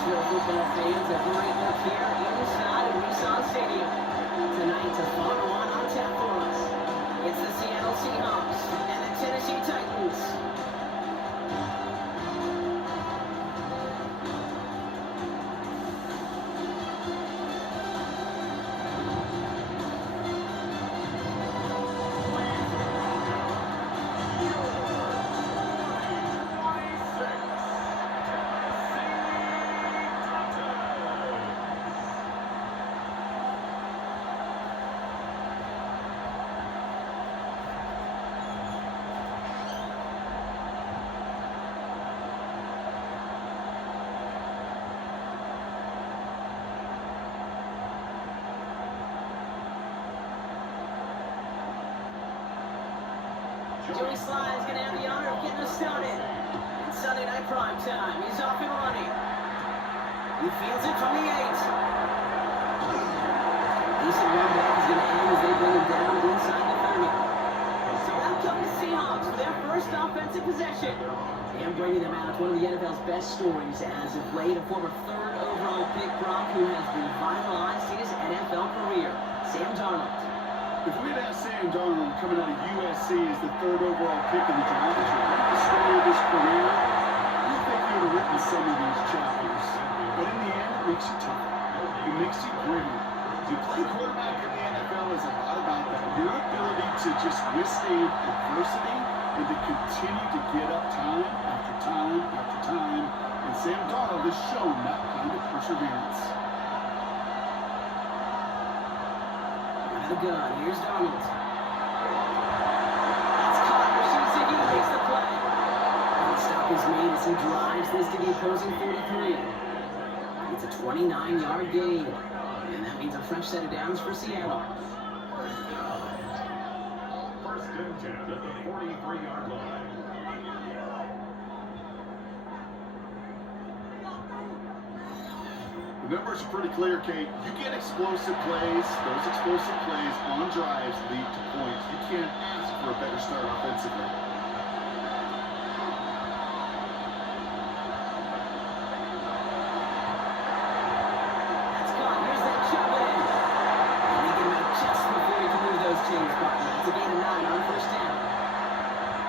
Nashville football fans, a great look here inside of Nissan Stadium. Tonight, a fun one on tap for us. It's the Seattle Seahawks and the Tennessee Titans. Joey Sly is going to have the honor of getting us started. In Sunday night prime time, he's off and running. He fields it from the 8. Decent run back is going to end as they bring him down inside the 30. So out come the Seahawks for their first offensive possession. And bringing them out, one of the NFL's best stories as of late, a former 3rd overall pick Brock who has revitalized his NFL career, Sam Darnold. If we'd asked Sam Darnold coming out of USC as the 3rd overall pick in the draft to write the story of his career, I don't think he would have written some of these chapters. But in the end, it makes you tough. It makes you gritty. To play quarterback in the NFL is a lot about that. Your ability to just withstand adversity and to continue to get up time after time after time. And Sam Darnold has shown that kind of perseverance. The gun. Here's Darnold. That's caught. Rashid Ziggy makes the play. And the stop is made as he drives this to the opposing 43. It's a 29-yard gain. And that means a fresh set of downs for Seattle. First and 10 at the 43-yard line. The numbers are pretty clear, Kate. You get explosive plays. Those explosive plays on drives lead to points. You can't ask for a better start offensively. That's caught. Here's that jump in. And they get him out just before he can move those chains. It's a gain of 9 on first down.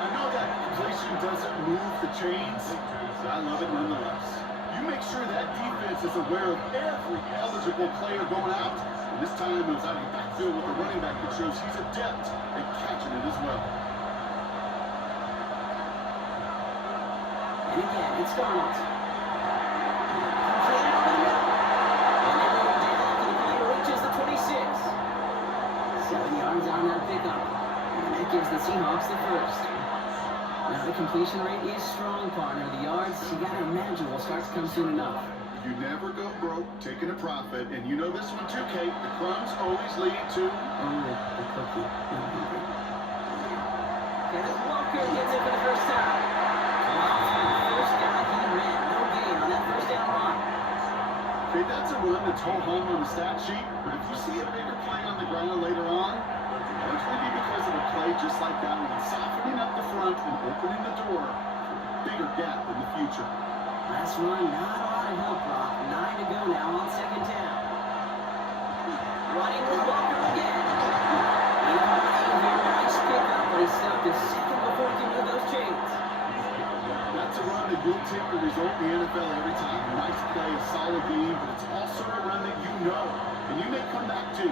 I know that completion doesn't move the chains, but I love it nonetheless. You make sure that defense is aware of every eligible player going out. And this time it was out of the backfield with a running back that shows he's adept at catching it as well. And again, it's Darnold. Completed over the middle. And they bring him down after the play reaches the 26. 7 yards on that pickup. And that gives the Seahawks the first. Now the completion rate is strong, partner. The yards, you got to imagine, will start to come soon enough. You never go broke taking a profit, and you know this one too, Kate. The crumbs always lead to... the cookie. Kenneth Walker gets it for the first time. First guy he ran. No gain on that first down run. Okay, that's a run that's whole hung on the stat sheet, but if you see a bigger play on the ground later on, it's going to be because of a play just like that one, softening up the front and opening the door for a bigger gap in the future. Last run, not a lot of help, Brock. 9 to go now on second down. Running with Walker again. He caught a very nice pickup, but he stopped a second before he can move those chains. That's a run that you'll take the result in the NFL every time. A nice play, a solid game, but it's also a run that you know, and you may come back to.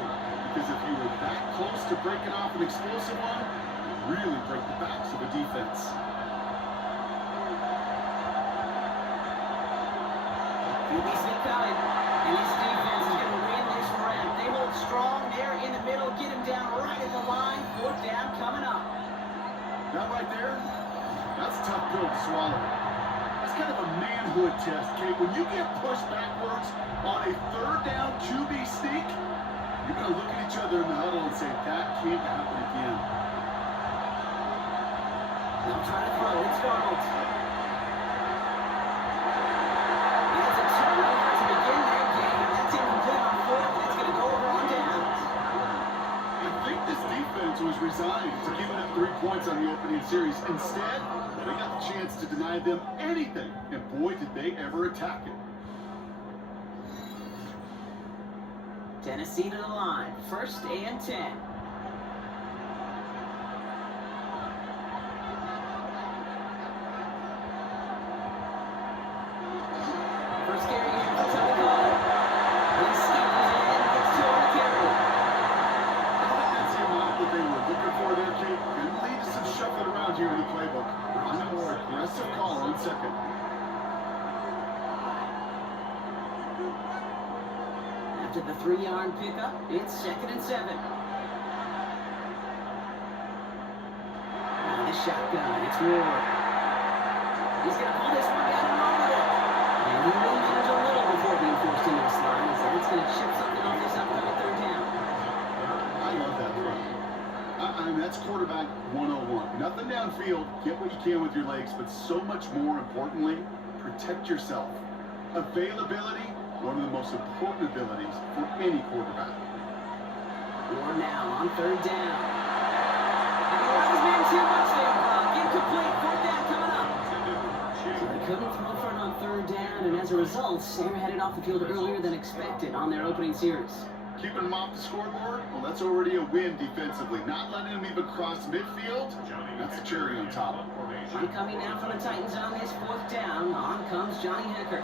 Because if you were that close to breaking off an explosive one, you really break the backs of a defense. QB's been coming, and this defense is going to win this round. They hold strong there in the middle, get him down right at the line. 4th down coming up. That right there, that's a tough pill to swallow. That's kind of a manhood test, Kate. When you get pushed backwards on a 3rd down QB sneak, you're going to look at each other in the huddle and say, that can't happen again. They'll try to throw. It's Darnold. And it's a turnover to begin that game. That's incomplete on 4th. That's going to go over on downs. I think this defense was resigned to giving up 3 points on the opening series. Instead, they got the chance to deny them anything. And boy, did they ever attack it. Tennessee to the line. 1st and 10. First carry here for Tony Pollard. He skeepers in, gets 2 on the carry. I think that's the amount that they were looking for there, Kate. Could lead to some shuffling around here in the playbook. On a more aggressive call on 2nd. After the 3-yard pickup, it's 2nd and 7. Now the shotgun, it's Ward. He's going to pull this one down and run with it. And he will manage a little before being forced into a slide, as that's going to chip something off this upcoming 3rd down. I love that throw. I mean, that's quarterback 101. Nothing downfield, get what you can with your legs, but so much more importantly, protect yourself. Availability, one of the most important abilities for any quarterback. Ward now on 3rd down. And he let his man too much there, Brock. Incomplete, 4th down coming up. So they couldn't throw for it on 3rd down, and as a result, they're headed off the field earlier than expected on their opening series. Keeping them off the scoreboard? Well, that's already a win defensively. Not letting them even cross midfield, that's a cherry on top. Coming now from the Titans on this 4th down. On comes Johnny Hecker.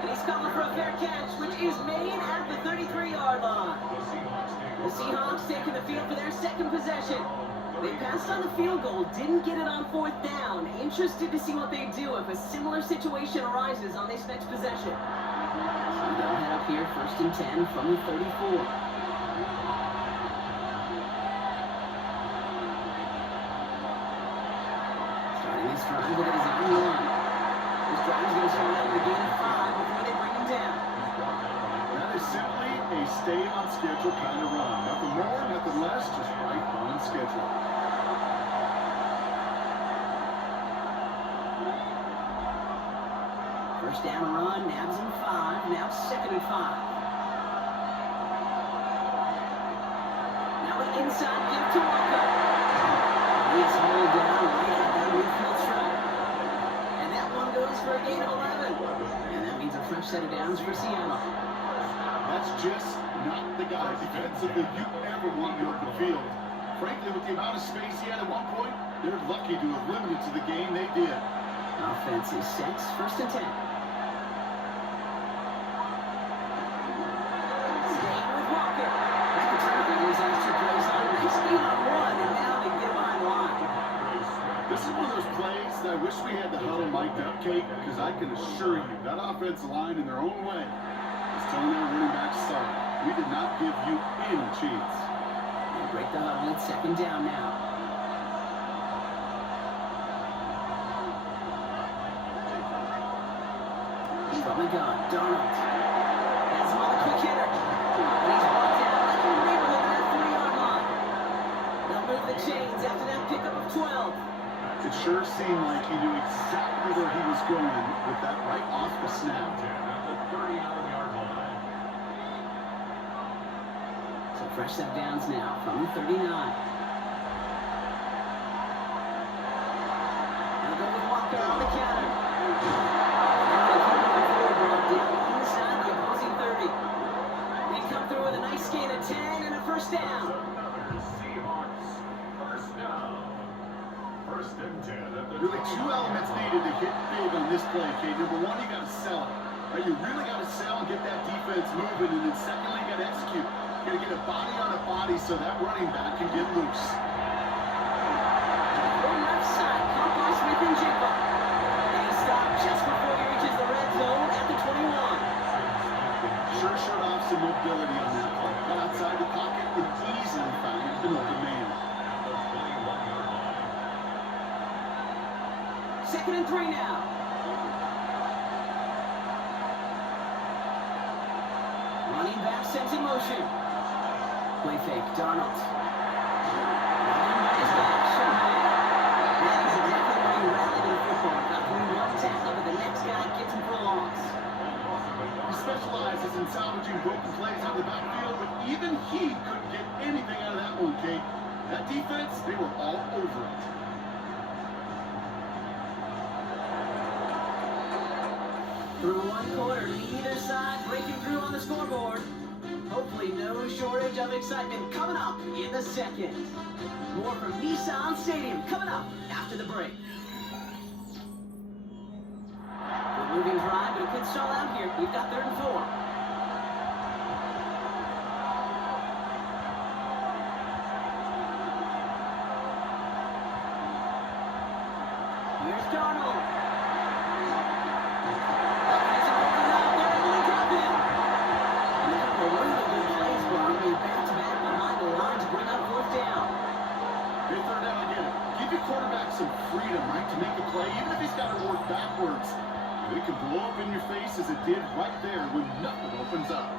And he's calling for a fair catch, which is made at the 33-yard line. The Seahawks taking the field for their 2nd possession. They passed on the field goal, didn't get it on 4th down. Interested to see what they do if a similar situation arises on this next possession. So they'll head up here, 1st and 10 from the 34. Starting this drive with a design run. This drive is going to start out with a gain of 5 before they bring him down. That is simply a stay on schedule kind of run. Nothing more, nothing less, just right on schedule. First down run, nabs him 5, now 2nd and 5. Now an inside give to Walker. He is hauled down right at that midfield stripe. And that one goes for a gain of 11. And that means a fresh set of downs for Seattle. That's just not the guy defensively you ever want in the open field. Frankly, with the amount of space he had at one point, they're lucky to have limited to the game they did. Offense is set, 1st and 10. Staying with Walker. Back to turn on these last 2 plays on. Nice speed on 1, and now they get behind the line. This is one of those plays that I wish we had the huddle mic'd up, Kate, because I can assure you that offensive line in their own way is telling their running backs, sorry, we did not give you any chance. They break the huddle, it's 2nd down now. From the gun, Darnold. Has him on the quick hitter. And he's brought down right in the neighborhood of that 3-yard line. They'll move the chains after that pickup of 12. It sure seemed like he knew exactly where he was going with that right off the snap. So fresh set of downs now from the 39. They'll go with Walker on the counter. Down inside the opposing 30. They come through with a nice gain of 10 and a 1st down. Seahawks, 1st down. 1st and 10. Really 2 elements needed to hit big on this play, Kate. Number 1, you got to sell it. Right? You really got to sell and get that defense moving. And then secondly, you got to execute. You got to get a body on a body so that running back can get loose. From left side, caught by Smith and Jigba. And he stopped just before he reaches the red zone at the 21. Sure showed off some mobility on that play. Got outside the pocket and easily found an open man. 2nd and 3 now. Running back sends in motion. Play fake, Darnold. Running by his back, Sherman. That is exactly why he rallied in football. Got through 1 tackle, but the next guy gets him for a loss. He specializes in salvaging broken plays out of the backfield, but even he couldn't get anything out of that one, Kate. That defense, they were all over it. Through one quarter to either side, breaking through on the scoreboard. Hopefully no shortage of excitement coming up in the second. More from Nissan Stadium coming up after the break. Good moving drive, but it could stall out here. We've got 3rd and 4. Here's Darnold. Quarterback some freedom, right, to make the play, even if he's got to work backwards. It could blow up in your face as it did right there when nothing opens up.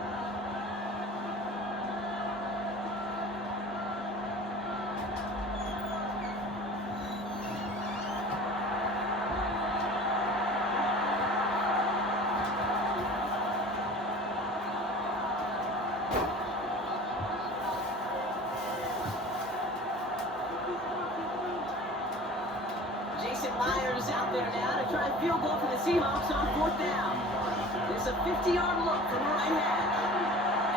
Myers out there now to try a field goal for the Seahawks on 4th down. There's a 50-yard look from the right hash.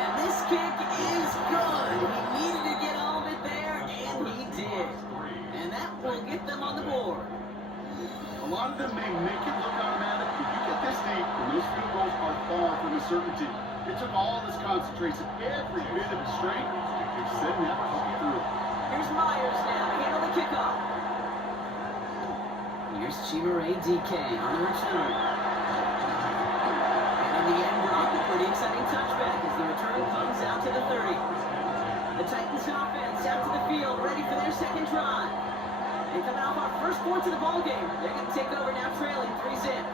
And this kick is good. He needed to get all of it there, and he did. And that will get them on the board. A lot of them may make it look automatic, but you get this deep, and those field goals are far from a certainty. It took all this concentration, every bit of his strength, to send that puppy through. Here's Myers now to handle the kickoff. Here's Chimere DK on the return. And in the end, Brock, a pretty exciting touchback as the return comes out to the 30. The Titans offense out to the field, ready for their second drive. And coming off our first points of the ballgame, they're going to take over now trailing 3-zip.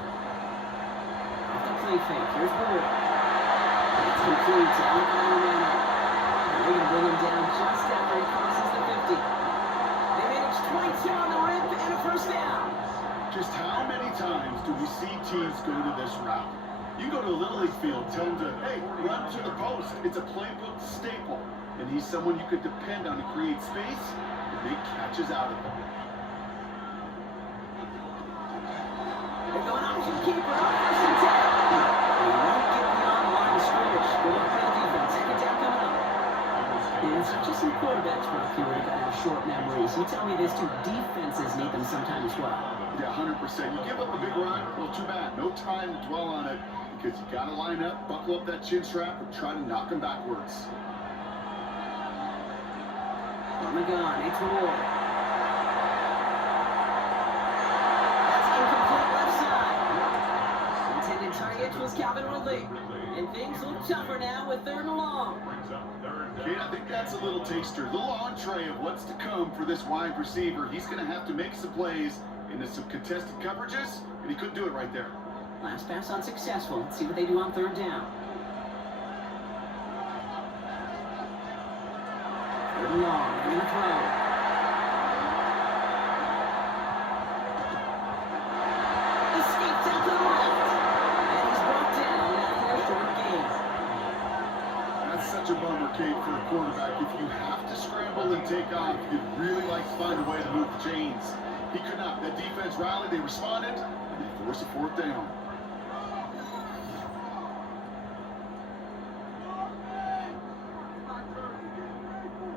Off the play fake, here's Brewer. It's complete to Alvaro Romano. They're going to bring him down just after he crosses the 50. They manage 22 on the rip and a 1st down. Just how many times do we see teams go to this route? You go to a Little League field, tell them to, hey, run to the post. It's a playbook staple. And he's someone you could depend on to create space and make catches out of him. They're going option keeper on 1st and 10. They won't get beyond the line of scrimmage. Good luck for the defense. 2nd down coming up. And it's just some quarterbacks back here that have short memories. You tell me this too, defenses need them sometime as well. Yeah, 100%. You give up a big run, well, too bad. No time to dwell on it because you got to line up, buckle up that chin strap, and try to knock him backwards. On the gun, it's Ward. That's incomplete left side. Intended target was Calvin Ridley. And things look tougher now with 3rd and long. Kate, I think that's a little taster, a little entree of what's to come for this wide receiver. He's going to have to make some plays into some contested coverages, and he couldn't do it right there. Last pass unsuccessful. Let's see what they do on 3rd down. 3rd and long. They're going to throw. Escapes out to the left. And he's brought down after a short gain. That's such a bummer, Kate, for a quarterback. If you have to scramble and take off, you'd really like to find a way to move the chains. He could not. That defense rallied, they responded, and they forced a 4th down.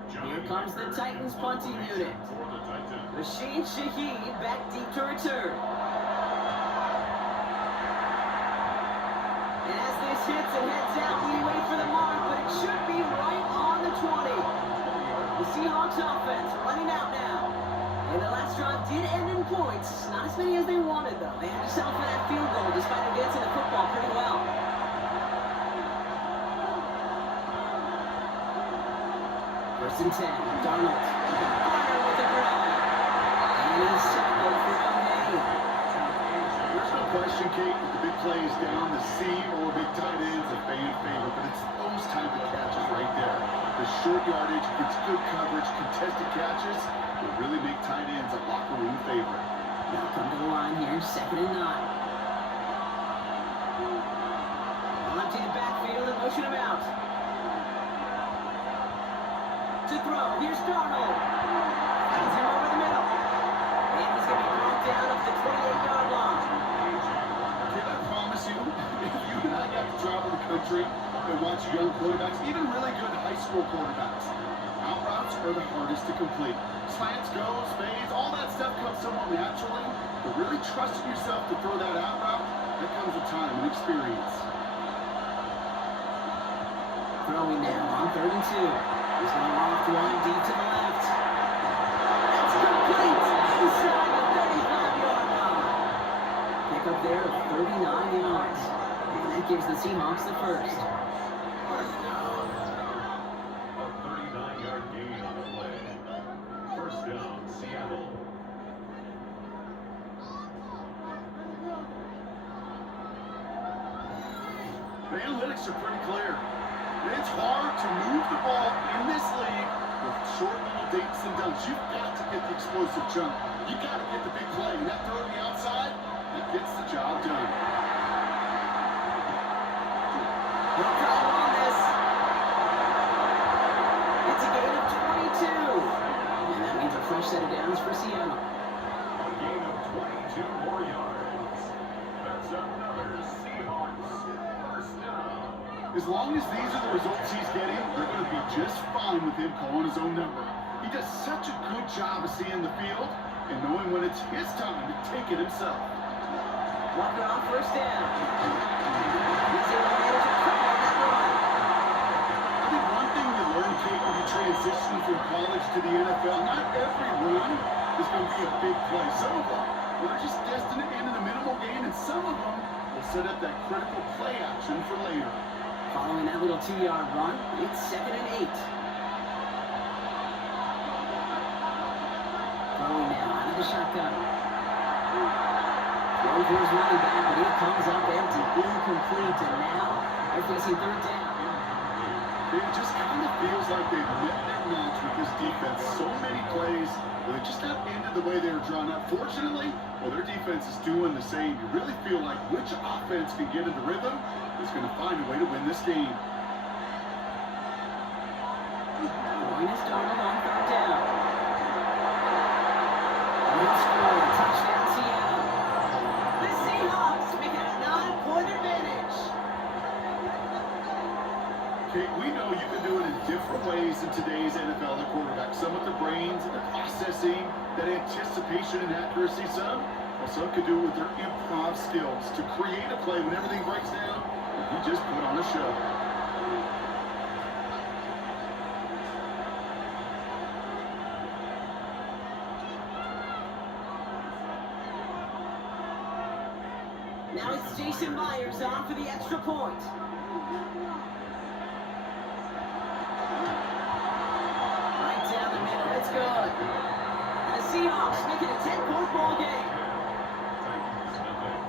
Here comes the Titans punting unit. Rashid Shaheed back deep to return. And as this hits and heads out, we wait for the mark, but it should be right on the 20. The Seahawks offense running out now. And the last drive did end in points. Not as many as they wanted, though. They had to settle for that field goal despite advancing the football pretty well. First and 10, Darnold. Fire with a grab. And he's tackled for no gain. There's no question, Kate, with the big plays down the seam or big tight ends, a fan favorite, but it's those type of catches right there. The short yardage, it's good coverage, contested catches. Will really make tight ends a locker room favorite. Now come to the line here, 2nd and 9. I'll empty the backfield and motion him out. To throw, here's Darnold. Finds him over the middle. And he's going to be brought down up the 28-yard line. Can I promise you, country and watch young quarterbacks, even really good high school quarterbacks. Out routes are the hardest to complete. Slants, goes, fades, all that stuff comes somewhat naturally, but really trusting yourself to throw that out route, that comes with time and experience. Throwing now on 3rd and 2. He's going to off one deep to the left. That's complete inside the 35-yard line. Pick up there of 39 yards. And that gives the Seahawks the first. First down. A 39-yard gain on the play. First down, Seattle. The analytics are pretty clear. It's hard to move the ball in this league with short little dates and dunks. You've got to get the explosive jump. You've got to get the big play. And that throw to the outside, that gets the job done. No problem on this. It's a gain of 22. And that means a fresh set of downs for Seattle. A gain of 22 more yards. That's another Seahawks first down. As long as these are the results he's getting, they're going to be just fine with him calling his own number. He does such a good job of seeing the field and knowing when it's his time to take it himself. Walker on first down. He's able to manage a couple on that run. I think one thing you learn, Kate, when you transition from college to the NFL, not every run is going to be a big play. Some of them, well, they're just destined to end in a minimal gain, and some of them will set up that critical play action for later. Following that little 2-yard run, it's 2nd and 8. Throwing now out of the shotgun. Throw for his running back, but it comes up empty, incomplete, and now they're facing 3rd down. It just kind of feels like they've met their match with this defense. So many plays, well, they just got ended the way they were drawn up. Fortunately, well, their defense is doing the same. You really feel like which offense can get into rhythm is going to find a way to win this game. Going to start on 3rd down. And score, touchdown Seattle. The Seahawks make it a 9-point advantage. Kate, we know you can do it in different ways in today's NFL at quarterback. Some with the brains and the processing, that anticipation and accuracy. Some could do it with their improv skills to create a play when everything breaks down. You just put on a show. Now it's Jason Myers on for the extra point. Right down the middle, it's good. And the Seahawks make it a 10-point ball game. Titans Madden.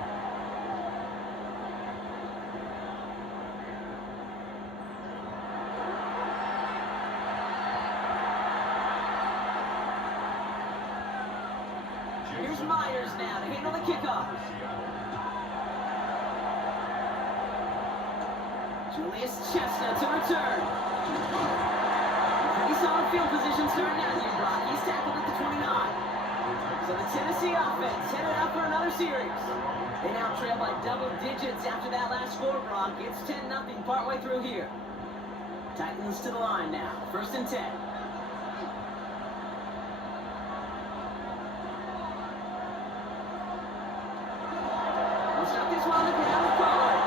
Here's Myers now to handle the kickoff. Julius Chestnut to return. Pretty solid field position starting out here, Brock. He's tackled at the 29. So the Tennessee offense headed out for another series. They now trail by double digits after that last score, Brock. It's 10-0 partway through here. Titans to the line now. 1st and 10. We'll start this one on the ground with Pollard.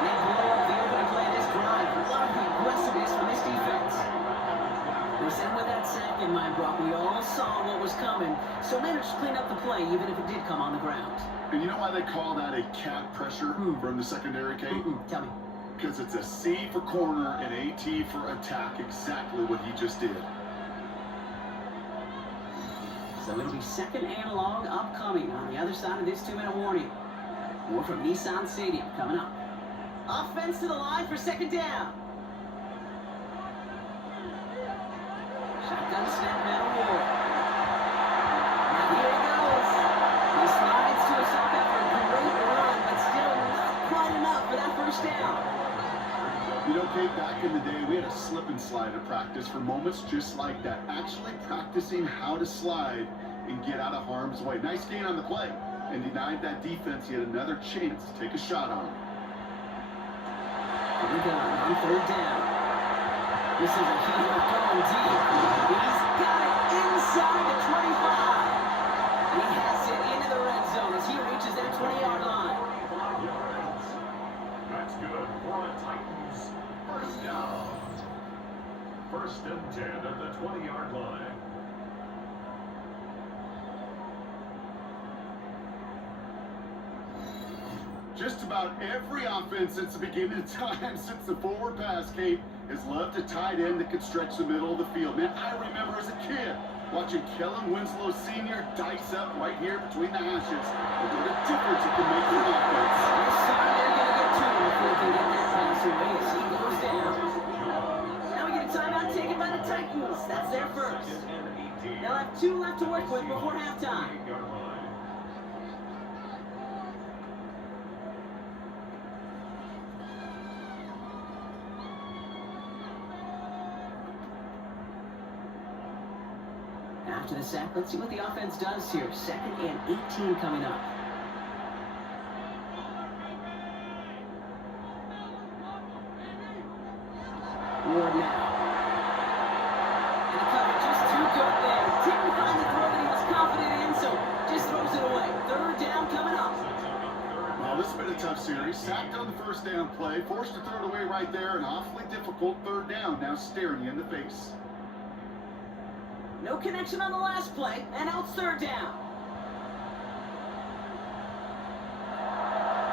And they blow up the opening play of this drive. Love the aggressiveness from this defense. Listen, with that sack in mind, Brock, we all saw what was coming, so managed to clean up the play, even if it did come on the ground. And you know why they call that a cat pressure from the secondary, Kate? Tell me. Because it's a C for corner and a T for attack, exactly what he just did. So it'll be second and long upcoming on the other side of this 2-minute warning. More from Nissan Stadium coming up. Offense to the line for 2nd down. Shotgun snap now Ward. Now here he goes. He slides to a stop after a great run, but still not quite enough for that 1st down. You know, Kate, back in the day, we had a slip and slide at practice for moments just like that. Actually practicing how to slide and get out of harm's way. Nice gain on the play, and denied that defense yet another chance to take a shot on him. Here we go on third down. This is a hero going deep. He's got it inside the 25. He has it into the red zone as he reaches that 20-yard line. 25 yards. That's good for the Titans. First down. First and 10 at the 20-yard line. Just about every offense since the beginning of time, since the forward pass game, has loved a tight end that can stretch the middle of the field. Man, I remember as a kid watching Kellen Winslow Sr. dice up right here between the hashes. And what a difference it can make for an offense. This time they're going to get to him before they can get that pass away as he goes down. Now we get a timeout taken by the Titans. That's their first. They'll have 2 left to work with before halftime. After the sack, let's see what the offense does here. 2nd and 18 coming up. Ward now. And the cover just too good there. Didn't find the throw that he was confident in, so just throws it away. 3rd down coming up. Well, this has been a tough series. Sacked on the first down play, forced to throw it away right there. An awfully difficult 3rd down now staring you in the face. No connection on the last play, and now it's 3rd down.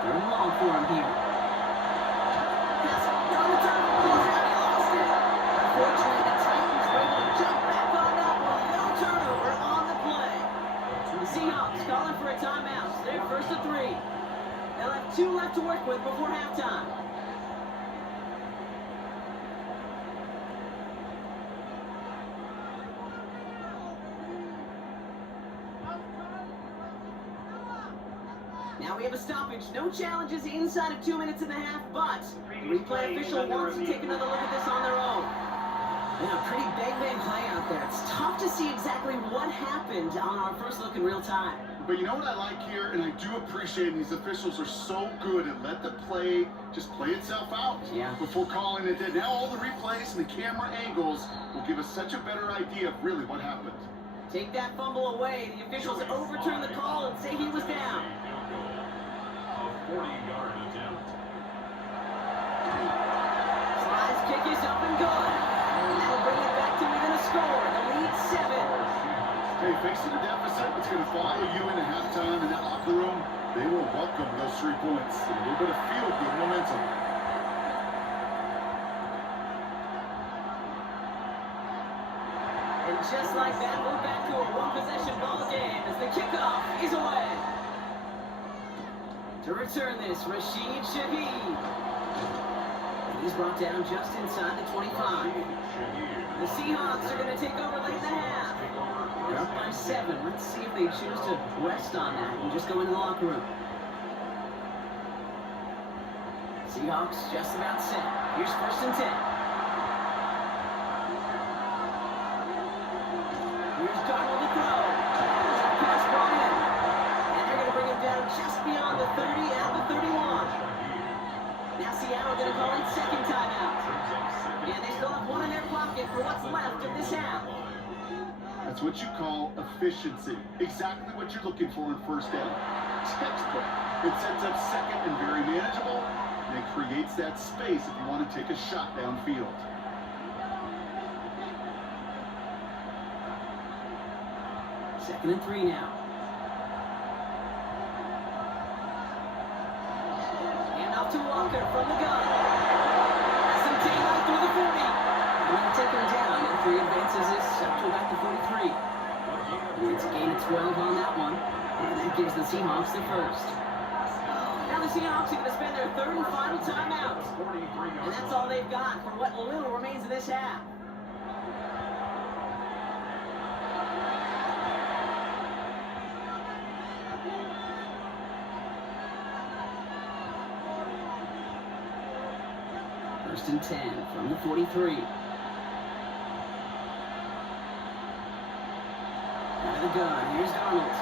3rd and long for him here. Pass on the turn. He's out. He lost it. Unfortunately, the Titans were able to jump back on that one. No turnover on the play. The Seahawks calling for a timeout. They're 1st and 3. They'll have 2 left to work with before halftime. Now we have a stoppage. No challenges inside of 2 minutes and a half, but the replay official wants to take another look at this on their own. Yeah, pretty bang play out there. It's tough to see exactly what happened on our first look in real time. But you know what I like here, and I do appreciate these officials are so good at let the play just play itself out before calling it dead. Now all the replays and the camera angles will give us such a better idea of really what happened. Take that fumble away. The officials overturn the call and say he was down. 40-yard attempt. Slide's kick is up and good. And that'll bring it back to within a score. The lead 7. Hey, facing a deficit that's going to follow you into halftime in that locker room, they will welcome those 3 points. A little bit of feel-good momentum. And just like that, we're back to a 1-possession ball game as the kickoff is away. To return this, Rashid Shaheed. He's brought down just inside the 25. The Seahawks are going to take over late in the half. They're up by 7. Let's see if they choose to rest on that and just go into the locker room. Seahawks just about set. Here's 1st and 10. Here's Darnold to throw. There's a pass brought in. And they're going to bring him down just beyond the 30 at the 31. Now Seattle going to call it 2nd timeout. And they still have 1 in their pocket for what's left of this half. That's what you call efficiency. Exactly what you're looking for in 1st down. Textbook. It sets up 2nd and very manageable, and it creates that space if you want to take a shot downfield. 2nd and 3 now. And off to Walker from the gun. Has some daylight through the 40. And they'll take him down after he advances this up to about the 43. And it's a gain of 12 on that one. And that gives the Seahawks the first. Now the Seahawks are going to spend their 3rd and final timeout. And that's all they've got for what little remains of this half. First and 10 from the 43. Out of the gun, here's Darnold.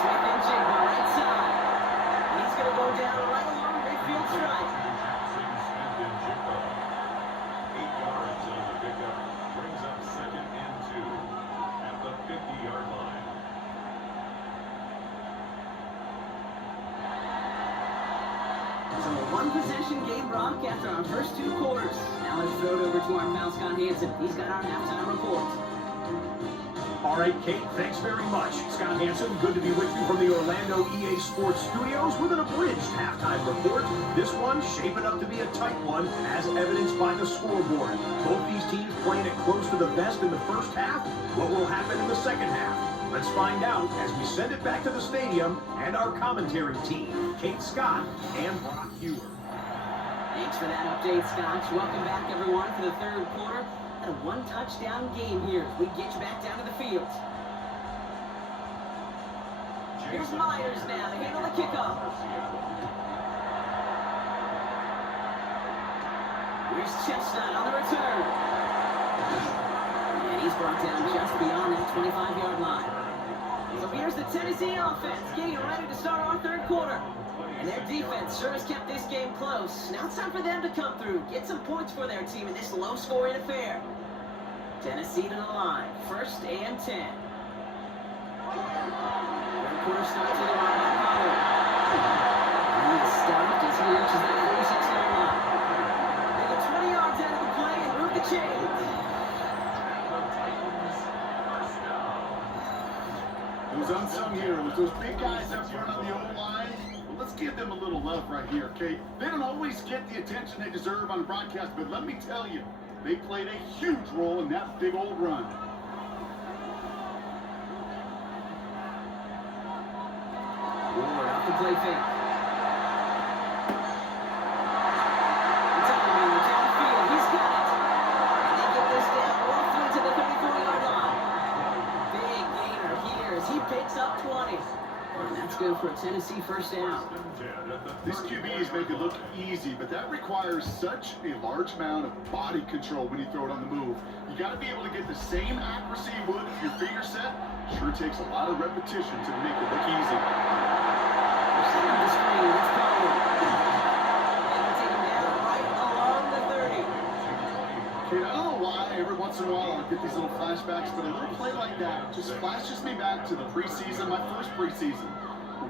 Smith and Jigba right side. He's going to go down right along midfield stripe. One possession game, Brock, after our first 2 quarters. Now let's throw it over to our pal Scott Hansen. He's got our halftime report. All right, Kate, thanks very much. Scott Hansen, good to be with you from the Orlando EA Sports Studios with an abridged halftime report. This one shaping up to be a tight one, as evidenced by the scoreboard. Both these teams playing it close to the vest in the first half. What will happen in the second half? Let's find out as we send it back to the stadium and our commentary team, Kate Scott and Brock Hewer. Thanks for that update, Scott. Welcome back, everyone, for the third quarter. A 1-touchdown game here as we get you back down to the field. Here's Myers now to handle the kickoff. Here's Chestnut on the return. And he's brought down just beyond that 25-yard line. So here's the Tennessee offense getting ready to start our third quarter. And their defense sure has kept this game close. Now it's time for them to come through, get some points for their team in this low-scoring affair. Tennessee to the line, 1st and 10. Third quarter starts to the line by Pollard. And he is stopped as he reaches that 46-yard line. They get 20 yards out of the play and move the chains. Those unsung heroes, those big guys up front on the O-line, well, let's give them a little love right here, okay? They don't always get the attention they deserve on the broadcast, but let me tell you, they played a huge role in that big old run. Ward off the play fake. Downfield, he's got it. And they get this down roughly to the 34-yard line. Big gainer here as he picks up 20. And that's good for a Tennessee first down. These QBs make it look easy, but that requires such a large amount of body control when you throw it on the move. You got to be able to get the same accuracy you would if your finger set. Sure takes a lot of repetition to make it look easy. Setting the screen, it's Pollard. They can take him down right along the 30. Okay, I don't know why every once in a while I'll get these little flashbacks, but a little play like that just flashes me back to the preseason, my first preseason.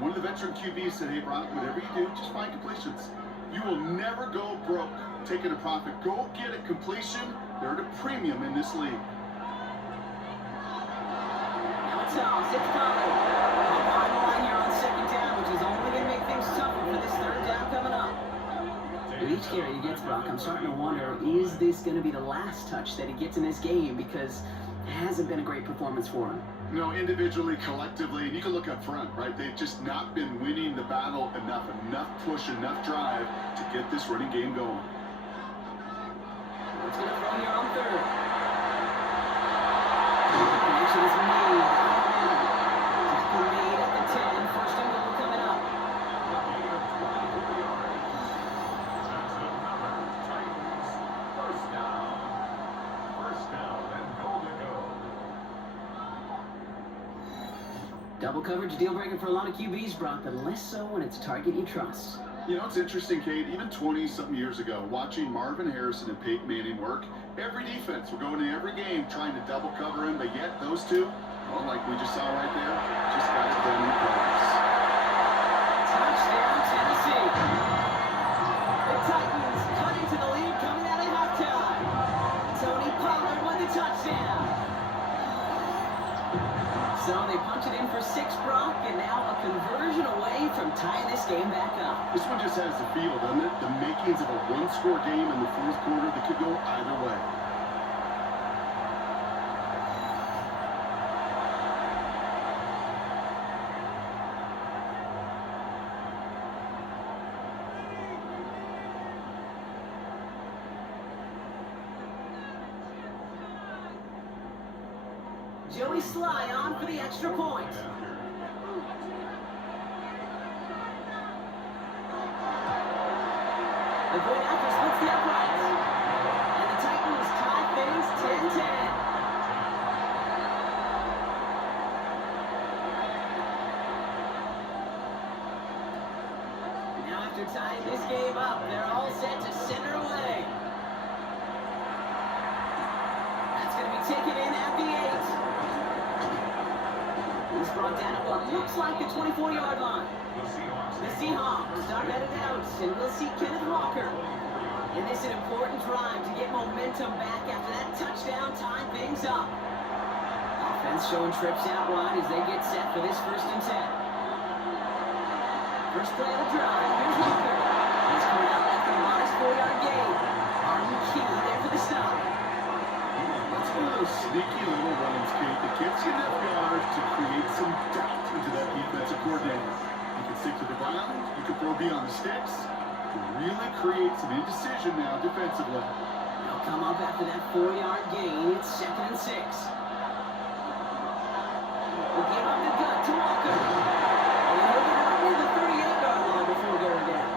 One of the veteran QBs said, hey, Brock, whatever you do, just find completions. You will never go broke taking a profit. Go get a completion. They're at a premium in this league. Now it's off. It's Pollard. On the line here on 2nd down, which is only going to make things tougher for this 3rd down coming up. With each carry he gets, Brock, I'm starting to wonder, is this going to be the last touch that he gets in this game? Because it hasn't been a great performance for him. No, individually, collectively, and you can look up front, right? They've just not been winning the battle enough push, enough drive to get this running game going. It's going to throw here on 3rd. Connection is made. Tackle made at the 10. 1st and goal coming up. Double coverage deal breaker for a lot of QBs, Brock, but less so when it's a target you trust. You know, it's interesting, Kate, even 20-something years ago, watching Marvin Harrison and Peyton Manning work, every defense will go into every game trying to double cover him, but yet those two, well, like we just saw right there, just got it done with practice. Touchdown, Tennessee. The Titans cut into the lead coming out of halftime. Tony Pollard with the touchdown. So they punch it in for 6, Brock, and now a conversion away from tying this game back up. This one just has the feel, doesn't it? The makings of a one-score game in the 4th quarter that could go either way. Joey Sly on for the extra point. The point after splits the uprights. And the Titans tie things 10-10. Now after tying this game up, they're all set to center away. That's going to be taken in at the 8. He's brought down at what looks like the 24-yard line. The The Seahawks are headed out, and we'll see Kenneth Walker. And this is an important drive to get momentum back after that touchdown, tying things up. Offense showing trips out wide as they get set for this 1st and 10. First play of the drive, here's Walker. He's coming out after a modest 4-yard gain. Arden Key there for the stop. That's one of those sneaky little runs, Kate, that gets you enough yards to create some doubt into that defensive coordinator. You can stick to the ground, you can throw beyond the sticks, to really create some indecision now defensively. They'll come up after that 4-yard gain. It's 2nd and 6. We'll give up the gut to Walker. And he'll get it over the 38-yard line before going down.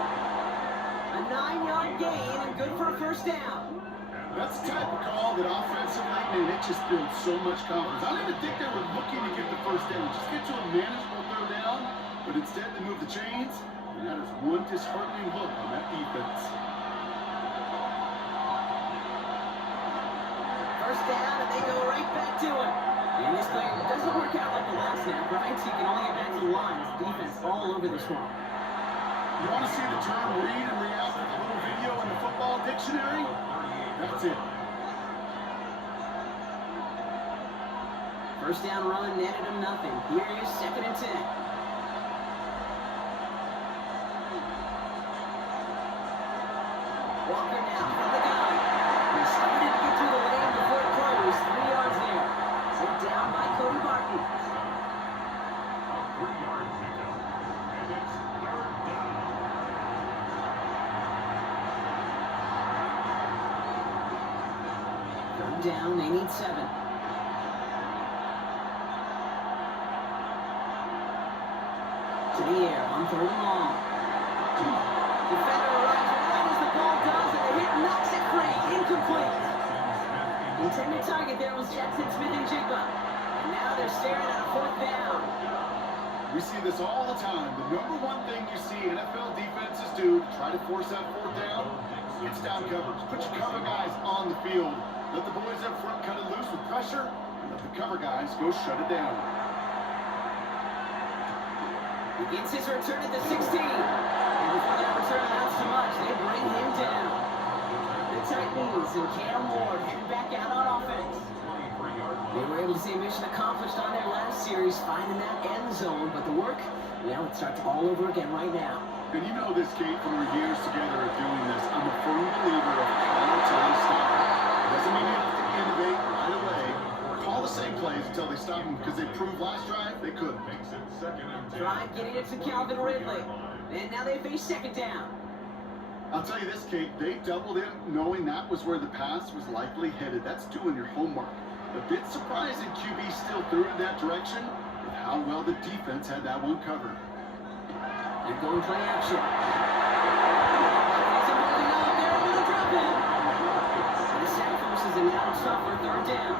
A 9-yard gain and good for a 1st down. That's the type of call that offensively, man, it just builds so much confidence. I don't even think they were looking to get the 1st down. Just get to a manageable 3rd down, but instead they move the chains, and that is one disheartening look on that defense. 1st down, and they go right back to it. And this thing doesn't work out like the last snap, right? So you can only get back to the line. It's defense all over this one. You want to see the term read and react with a little video in the football dictionary? That's it. 1st down run netted him nothing. Here is 2nd and 10. Walker now from the gun. He started to get through the lane before it closed. 3 yards there. Set down by Cody Barton. A 3-yard pickup. And it's 3rd down. 3rd down, they need 7. To the air on 3rd and long. Defender arrives right as the ball does, and the hit knocks it free. Incomplete. Intended target there was Jackson Smith and Jigba. And now they're staring at a 4th down. We see this all the time. The number one thing you see NFL defenses do to try to force that 4th down, it's down coverage. Put your cover guys on the field. Let the boys up front cut it loose with pressure, and let the cover guys go shut it down. Begins his return at the 16. And before that return amounts to much, they bring him down. The Titans and Cam Ward heading back out on offense. They were able to see mission accomplished on their last series, finding that end zone, but the work, well, it starts all over again right now. And you know this, Kate, from our years together of doing this, I'm a firm believer of call it till they stop it. Doesn't mean you have to innovate right away. Call the same plays until they stop them, because they proved last drive they couldn't. Makes it 2nd and 10. Drive getting it to Calvin Ridley. And now they face 2nd down. I'll tell you this, Kate, they doubled him knowing that was where the pass was likely headed. That's doing your homework. A bit surprising QB still threw in that direction with how well the defense had that one covered. They're going play action. He's holding up. They're able to drop him. And the sack forces him now tougher 3rd down.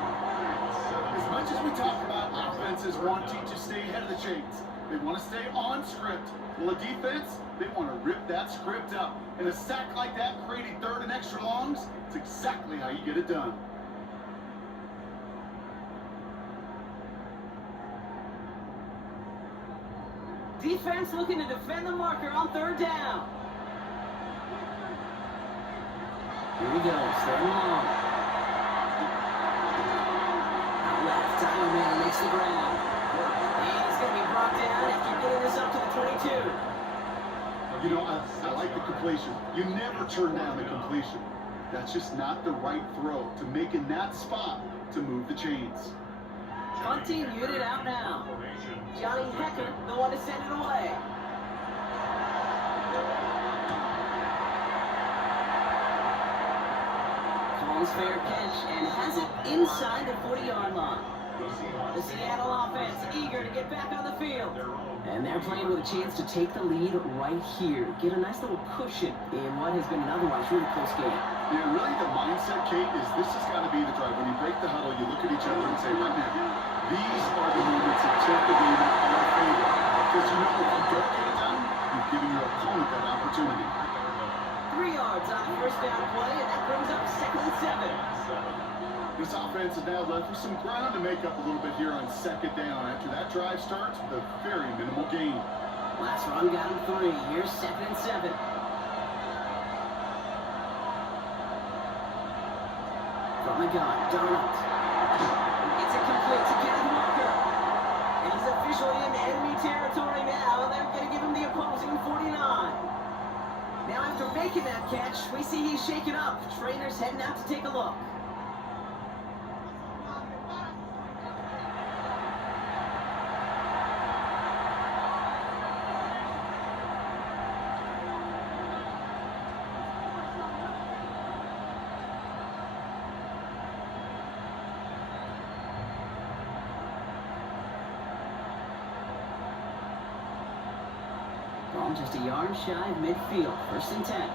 As much as we talk about offenses wanting to stay ahead of the chains, they want to stay on script. Well, a defense, they want to rip that script up. And a sack like that, creating 3rd and extra longs, it's exactly how you get it done. Defense looking to defend the marker on 3rd down. Here we go, 3rd and long. Out left, Tyler Man makes the grab. And he's going to be brought down after getting this up to the 22. You know, I like the completion. You never turn down the completion. That's just not the right throw to make in that spot to move the chains. Punting unit out now. Johnny Hecker, the one to send it away. Calls fair catch and has it inside the 40-yard line. The Seattle offense eager to get back on the field. And they're playing with a chance to take the lead right here. Get a nice little cushion in what has been an otherwise really close game. Yeah, really the mindset, Kate, is this has got to be the drive. When you break the huddle, you look at each other and say, right now, these are the moments that tip the game in our favor. Because you know if you don't get it done, you've given your opponent that opportunity. 3 yards on the 1st down play, and that brings up 2nd and 7. This offense offense is now left with some ground to make up a little bit here on second down after that drive starts with a very minimal gain. Last run got him 3. Here's 2nd and 7. From the gun, Donald. It's a complete to Kenneth Walker. And he's officially in enemy territory now. They're going to give him the opposing 49. Now after making that catch, we see he's shaken up. Trainer's heading out to take a look. Ball just a yard shy of midfield. 1st and 10.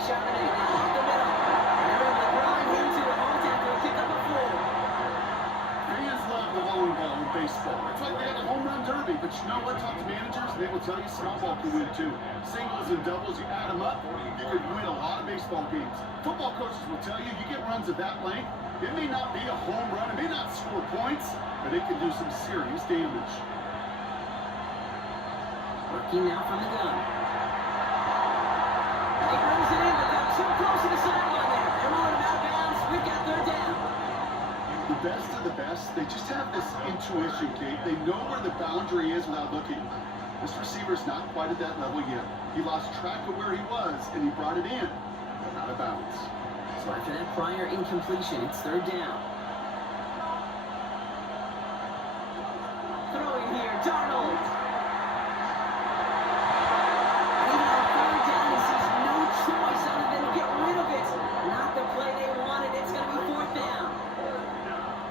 Chardonnay now up the middle. And they're able to grind him to a home tackle and pick up a 4. Fans love the long ball in baseball. It's like they have a home run derby, but you know what? Talk to managers, and they will tell you small ball can win too. Singles and doubles, you add them up, you could win a lot of baseball games. Football coaches will tell you, you get runs of that length, it may not be a home run, it may not score points, but it can do some serious damage. Working now from the gun. He brings it in, but they're too close to the sideline there. They're rolling him out of bounds. We've got 3rd down. The best of the best, they just have this intuition, Kate. They know where the boundary is without looking. This receiver's not quite at that level yet. He lost track of where he was, and he brought it in, but out of bounds. So after that prior incompletion, it's 3rd down. Throwing here, Darnold. And even on 3rd down, he sees no choice other than to get rid of it. Not the play they wanted. It's going to be 4th down.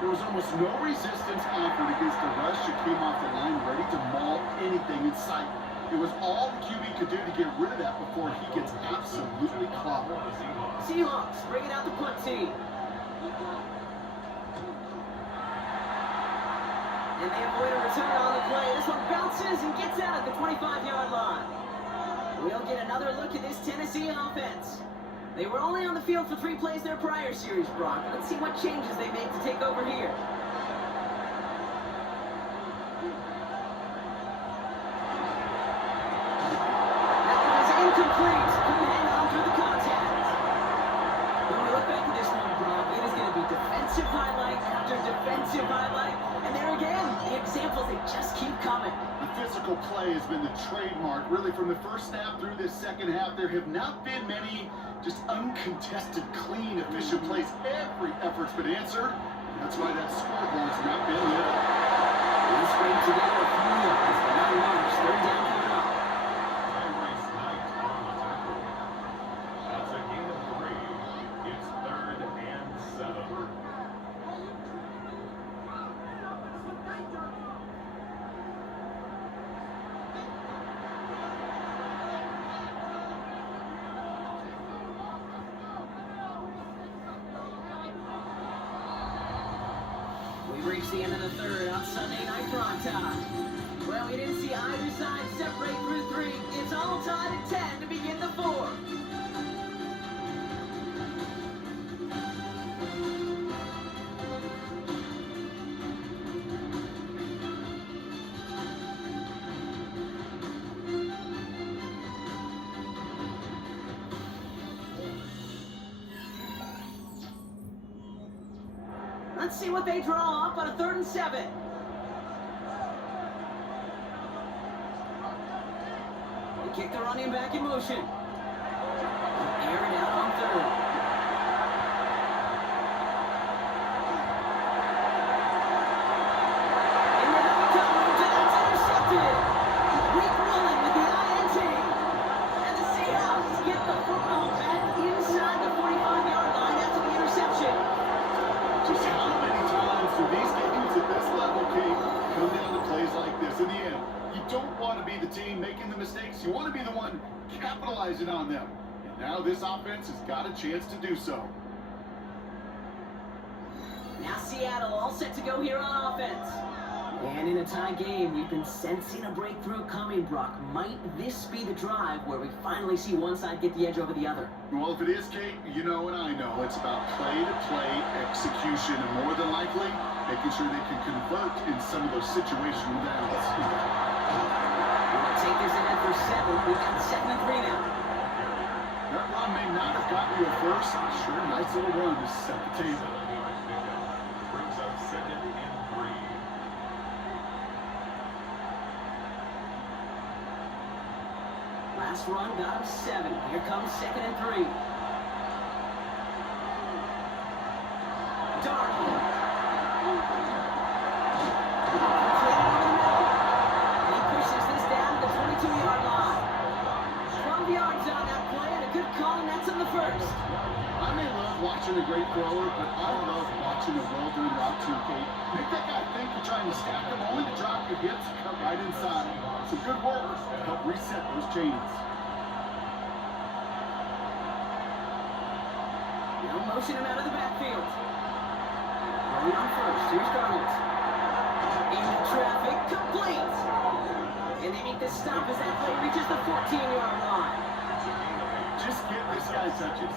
There was almost no resistance offered against the rush that came off the line ready to maul anything in sight. It was all the QB could do to get rid of that before he gets absolutely clobbered. Seahawks bringing out the punt team. And they avoid a return on the play. This one bounces and gets out at the 25-yard line. We'll get another look at this Tennessee offense. They were only on the field for 3 plays their prior series, Brock. Let's see what changes they make to take over here. That one is incomplete. Couldn't hang on through the contact. When we look back at this one, Brock, it is going to be defensive highlight after defensive highlight. And there again, the examples, they just keep coming. The physical play has been the trademark. Really, from the first snap through this second half, there have not been many just uncontested, clean, efficient plays. Every effort's been answered. That's why that scoreboard's not been lit up. They scraped together a few yards, but not much. 3rd down coming up. Tyree Snipes on the tackle. That's a gain of 3. It's 3rd and 7. We've reached the end of the 3rd on Sunday Night Primetime. Well, we didn't see either side separate through 3. It's all tied at 10 to begin the 4th. Let's see what they draw up on a 3rd and 7. They kick the running back in motion. Air it out on 3rd. And they have a coverage, and that's intercepted. Weak Willen with the INT. And the Seahawks get the football back inside the 45-yard line after the interception. Just how many times do these games at this level, Kate, come down to plays like this? In the end, you don't want to be the team making the mistakes. You want to be the one capitalizing on them. And now this offense has got a chance to do so. Now Seattle all set to go here on offense. And in a tie game, we've been sensing a breakthrough coming, Brock. Might this be the drive where we finally see one side get the edge over the other? Well, if it is, Kate, you know and I know it's about play-to-play execution, and more than likely, making sure they can convert in some of those situational downs. We'll take this ahead for 7. We've got 7 and 3 now. That run may not have gotten you a first. Sure, nice little run to set the table. Brings up 2nd and 3. Last run got him 7. Here comes 2nd and 3. Darnold. Completed over the middle. And he pushes this down to the 22-yard line. 12 yards on that play, and a good call, and that's in the first. I may love watching a great thrower, but I love watching a well-done route too, Kate. Make that guy think you're trying to stack him, only to drop your hips and cut right inside. Some good work to help reset those chains. Now motion him out of the backfield. Running on first. Here's Darnold. Into traffic, complete. And they make this stop as that play reaches the 14-yard line. Just get this guy touches.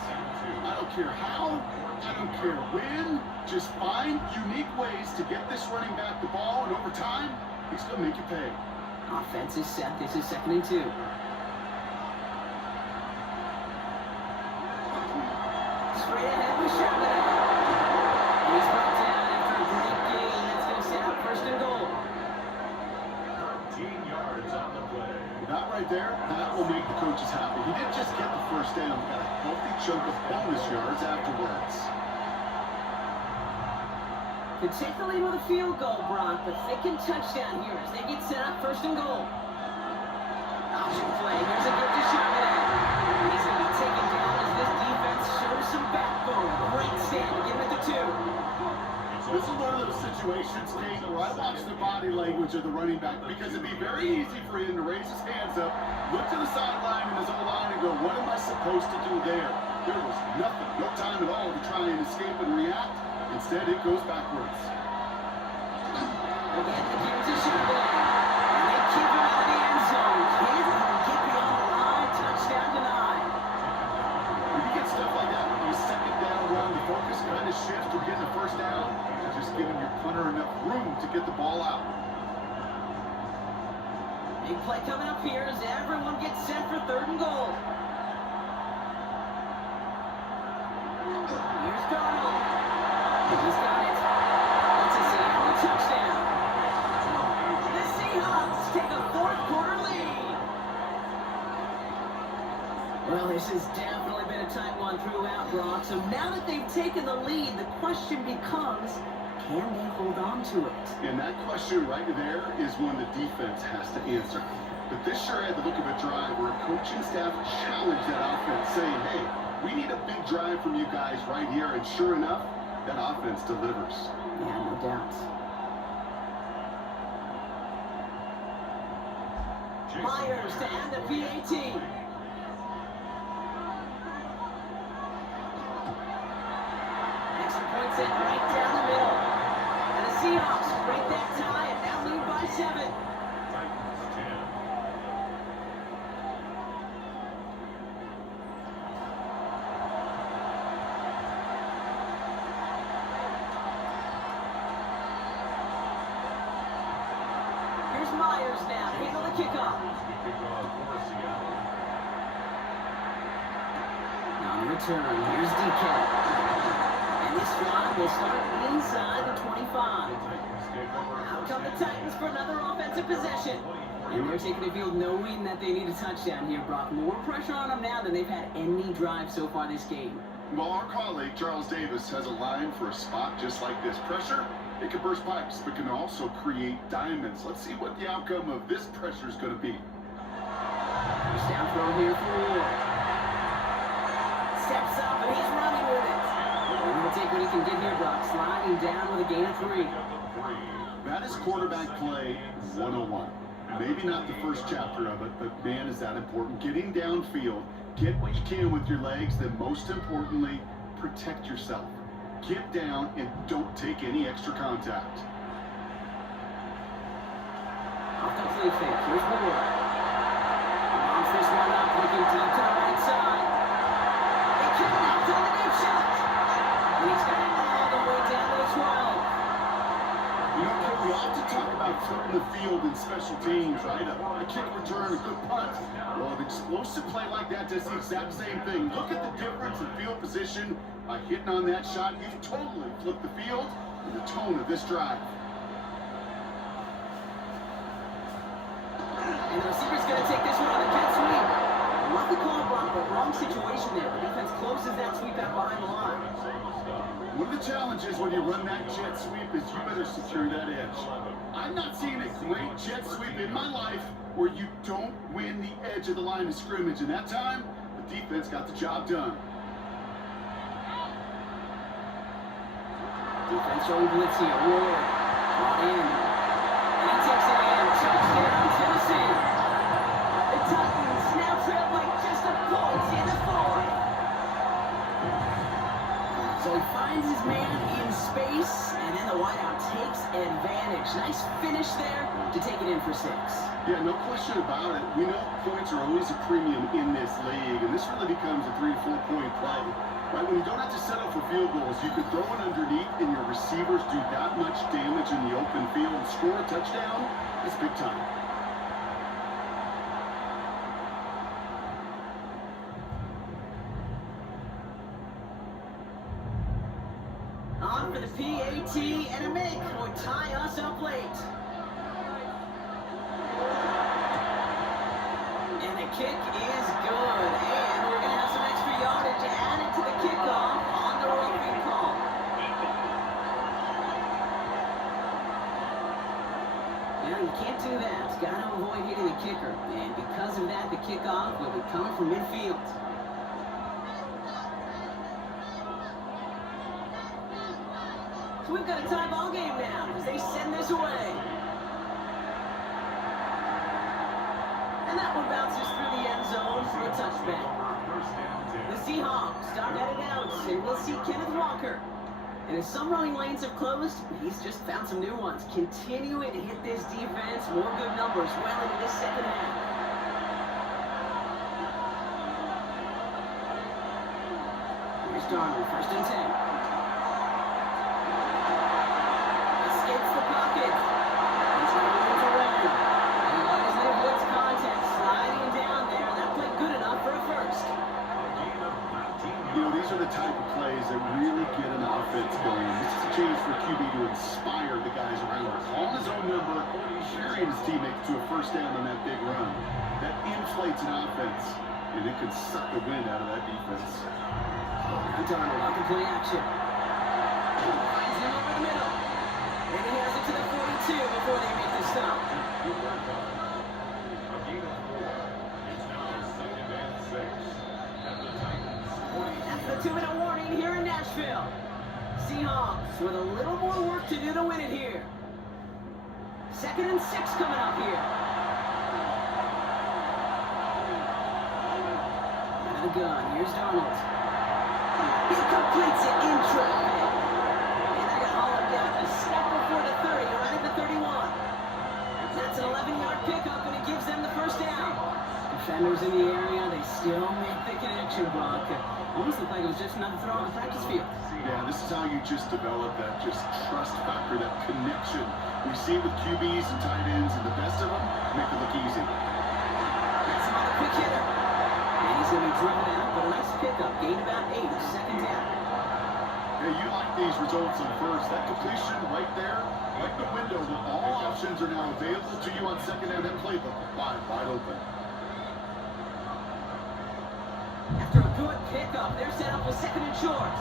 I don't care how, I don't care when. Just find unique ways to get this running back the ball, and over time, he's going to make you pay. Offense is set. This is 2nd and 2. Straight ahead with Charbonnet. And he's brought down after a great gain. That's going to set up 1st and goal. 13 yards on the play. That right there, that will make the coaches happy. He didn't just get the first down, he got a healthy chunk of bonus yards afterwards. Could take the lead with a field goal, Brock, but thinking touchdown here as they get set up 1st and goal. Option play. Here's a good to Charbonnet. He's going to be taken down as this defense shows some backbone. Great stand to give it the 2. This is one of those situations, Kate, where I watch the body language of the running back, because it'd be very easy for him to raise his hands up, look to the sideline in his own line and go, what am I supposed to do there? There was nothing, no time at all to try and escape and react. Instead, it goes backwards. Again, the give to Charbonnet. And they keep him out of the end zone. Can't even get beyond the line. Touchdown denied. When you get stuff like that, when you 2nd down run, the focus kind of shifts from getting a 1st down to just giving your punter enough room to get the ball out. Big play coming up here as everyone gets set for 3rd and goal. Here's Darnold. He's got it. It's a Seattle touchdown. The Seahawks take a 4th quarter lead. Well, this has definitely been a tight one throughout, Brock. So now that they've taken the lead, the question becomes, can they hold on to it? And that question right there is one the defense has to answer. But this sure had the look of a drive where a coaching staff challenged that offense, saying, hey, we need a big drive from you guys right here. And sure enough, that offense delivers. Yeah, no doubt. Myers to end the PAT. Extra point set right down the middle. And the Seahawks break that tie and now lead by 7. Titans 10. Here's Myers now to handle the kickoff. Now on the return, here's DK. And this drive will start inside the 25. Out come the Titans for another offensive possession. And they're taking the field knowing that they need a touchdown here, Brock. More pressure on them now than they've had any drive so far this game. Well, our colleague, Charles Davis, has a line for a spot just like this. Pressure, it can burst pipes, but can also create diamonds. Let's see what the outcome of this pressure is going to be. First down throw here for Ward. Steps up, and he's running with it. And he'll take what he can get here, Brock. Sliding down with a gain of 3. That is quarterback play 101. Maybe not the first chapter of it, but man, is that important. Getting downfield, get what you can with your legs, then most importantly, protect yourself. Get down and don't take any extra contact. they think. Here's Moore. Launch this one up, looking deep to the right side. They connect on the deep shot. And he's got it all the way down to the 12. You know, Ken, we often talk about flipping the field in special teams, right? A kick return, a good punt. Well, an explosive play like that does the exact same thing. Look at the difference in field position by hitting on that shot. You totally flip the field and the tone of this drive. And the receiver's going to take this one on the jet sweep. Lucky call block, but wrong situation there. The defense closes that sweep out behind the line. One of the challenges when you run that jet sweep is you better secure that edge. I've not seen a great jet sweep in my life where you don't win the edge of the line of scrimmage. And that time, the defense got the job done. Defense showing blitz here. Ward brought in. And he takes it in. Touchdown, Tennessee. The Titans now trail by just a point in the fourth. So he finds his man in space, and then the wideout takes advantage. Nice finish there to take it in for 6. Yeah, no question about it. We know points are always a premium in this league, and this really becomes a 3 to 4 point play. Right, when you don't have to settle for field goals, you can throw it underneath and your receivers do that much damage in the open field. Score a touchdown, it's big time. On for the PAT, and a make would tie us up late. And the kick is good, and we're going to have some extra yardage added to the kickoff on the roughing call. Yeah, you can't do that. Got to avoid hitting the kicker, and because of that, the kickoff will be coming from midfield. So we've got a tie ball game now as they send this away. And that one bounces through the end zone for a touchback. The Seahawks start headed out, and we'll see Kenneth Walker. And as some running lanes have closed, he's just found some new ones. Continuing to hit this defense, more good numbers well into this second half. Here's Darnold, 1st and 10. Escapes the pocket. He's got room to run. And he is in a blitz contest, sliding down there. That played good enough for a first. You know, these are the type of plays that really get an offense going. This is a chance for QB to inspire the guys around him. Calling his own number, carrying his teammates to a first down on that big run. That inflates an offense, and it can suck the wind out of that defense. Now Darnold on the play action. Finds him over the middle. And he has it to the 42 before they make the stop. That's the 2-minute warning here in Nashville. Seahawks with a little more work to do to win it here. 2nd and 6 coming up here. Out of the gun, here's Darnold. He completes it in traffic. And I got hauled down a step before the 30, right at the 31. That's an 11-yard pickup, and it gives them the first down. Defenders in the area, they still make the connection, Brock. Almost looked like it was just another throw on the practice field. Yeah, this is how you just develop that just trust factor, that connection. We see it with QBs and tight ends, and the best of them make it look easy. That's another quick hitter. And he's going to be driven out, but a nice pickup. Gain about 8, 2nd down. Hey, you like these results on first. That completion right there, like the window where all options are now available to you on 2nd down. That playbook wide open. After a good pickup, they're set up with 2nd and short.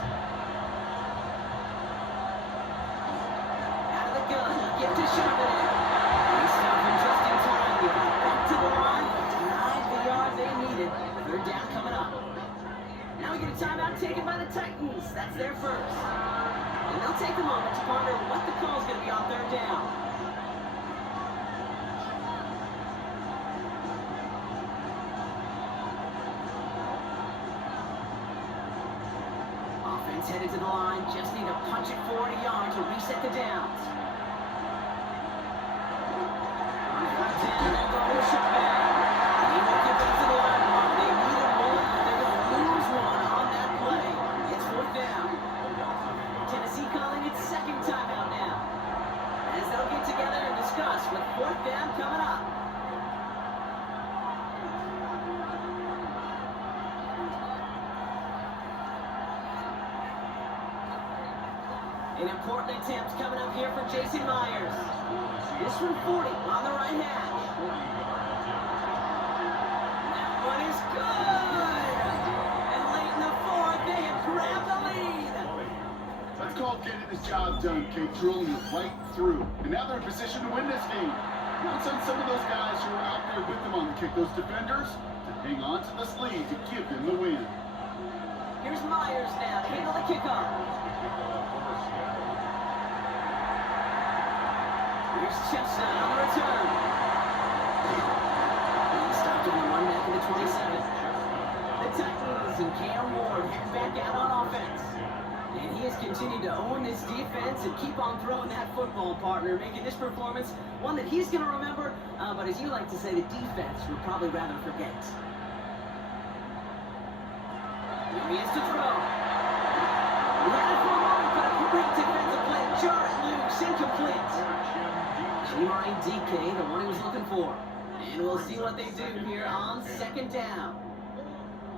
Out of the gun, get to sharpen it. He stopped him just in time. He got back to the line, but denied the yard they needed. 3rd down coming up. Now we get a timeout taken by the Titans. That's their first. And they'll take a moment to ponder what the call's going to be on 3rd down. Offense headed to the line. Just need to punch it 40 yards to reset the downs. On 4th down, discuss with fourth down coming up. An important attempt coming up here for Jason Myers. This from 40 on the right hash. That one is good! And late in the fourth, they have grabbed the lead. That's called getting his job done, Kate, drilling it right through. And now they're in position to win this game. Now it's on some of those guys who are out there with them on the kick, those defenders, to hang on to this lead to give them the win. Here's Myers now to handle the kickoff. Here's Chestnut on the return. He stopped on the run back in the 27. The Titans and Cam Ward head back out on offense. And he has continued to own this defense and keep on throwing that football, partner, making this performance one that he's going to remember, but as you like to say, the defense would probably rather forget. Here he is to throw. He had it for a moment, but a great defensive play. Jarrett loose, incomplete. G-Marine DK, the one he was looking for. And we'll see what they do here on second down.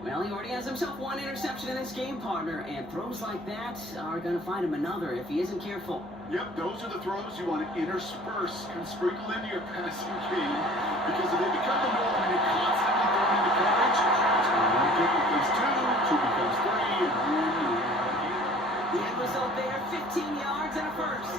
Well, he already has himself one interception in this game, partner, and throws like that are going to find him another if he isn't careful. Yep, those are the throws you want to intersperse and sprinkle into your passing game, because if they become the norm and you're constantly throwing into coverage, one kick becomes two becomes three, and the end result there, 15 yards and a first.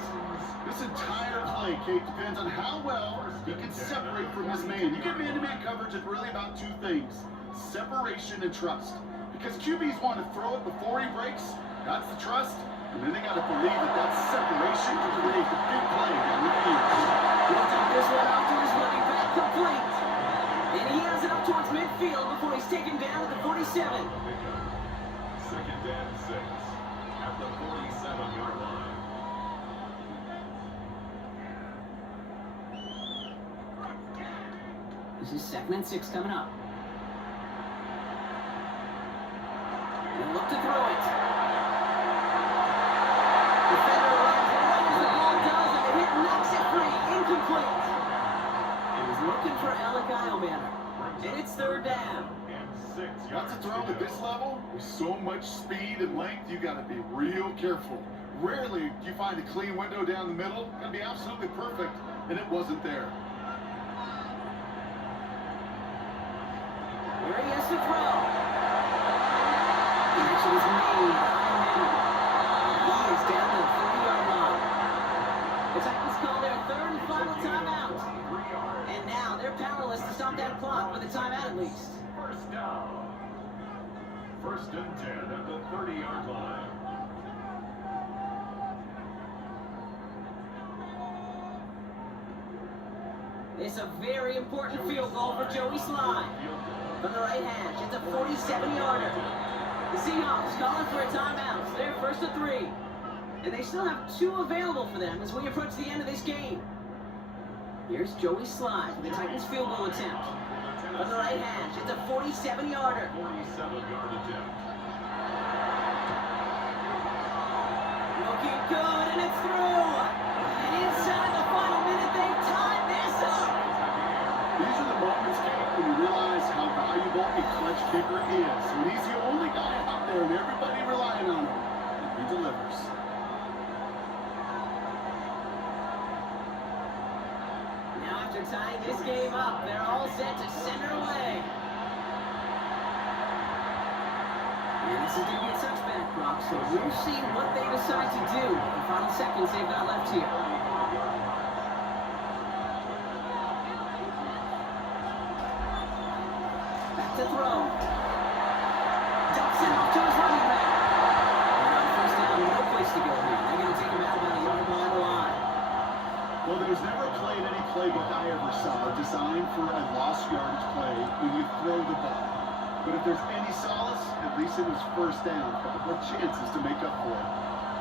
This entire play, Kate, depends on how well he can separate from his man. You get man-to-man coverage, it's really about two things: separation and trust. Because QBs want to throw it before he breaks, that's the trust, and then they got to believe that that separation can create the big play down the field. He'll take this one out to his running back, complete. And he has it up towards midfield before he's taken down at the 47. Second and 6 at the 47-yard line. This is 2nd and 6 coming up. He'll look to throw it. Defender runs right as the ball does, and the hit knocks it free. Incomplete. He was looking for Alec Eilmanner. And it's 3rd down. That's a throw at this level with so much speed and length, you got to be real careful. Rarely do you find a clean window down the middle. It's going to be absolutely perfect, and it wasn't there. Here he has to throw. The action is made. He is down to the 30-yard line. The Titans call their 3rd and final timeout. And now they're powerless to stop that clock with a timeout at least. First down. 1st and 10 at the 30-yard line. It's a very important field goal for Joey Slye. From the right hash, it's a 47-yarder. The Seahawks calling for a timeout. They're 1st and 3. And they still have 2 available for them as we approach the end of this game. Here's Joey Slye for the Titans field goal attempt. From the right hash, it's a 47-yarder. 47-yard attempt. Looking good, and it's through. And inside the final minute, they've tied this up. These are the moments, Kate, when you realize how valuable a clutch kicker is. When he's the only guy out there and everybody relying on him, and he delivers. Now after tying this game up, they're all set to send her away. And this is going to be a touchback, Brock, so we'll see what they decide to do in the final seconds they've got left here. Back to throw. Dumps it off to his running back. And on 1st down, no place to go here. They're going to take him out about a yard behind the line. Well, there's never a play in any playbook I ever saw designed for a lost yardage play when you throw the ball. But if there's any solace, at least it was 1st down. Couple of chances to make up for it.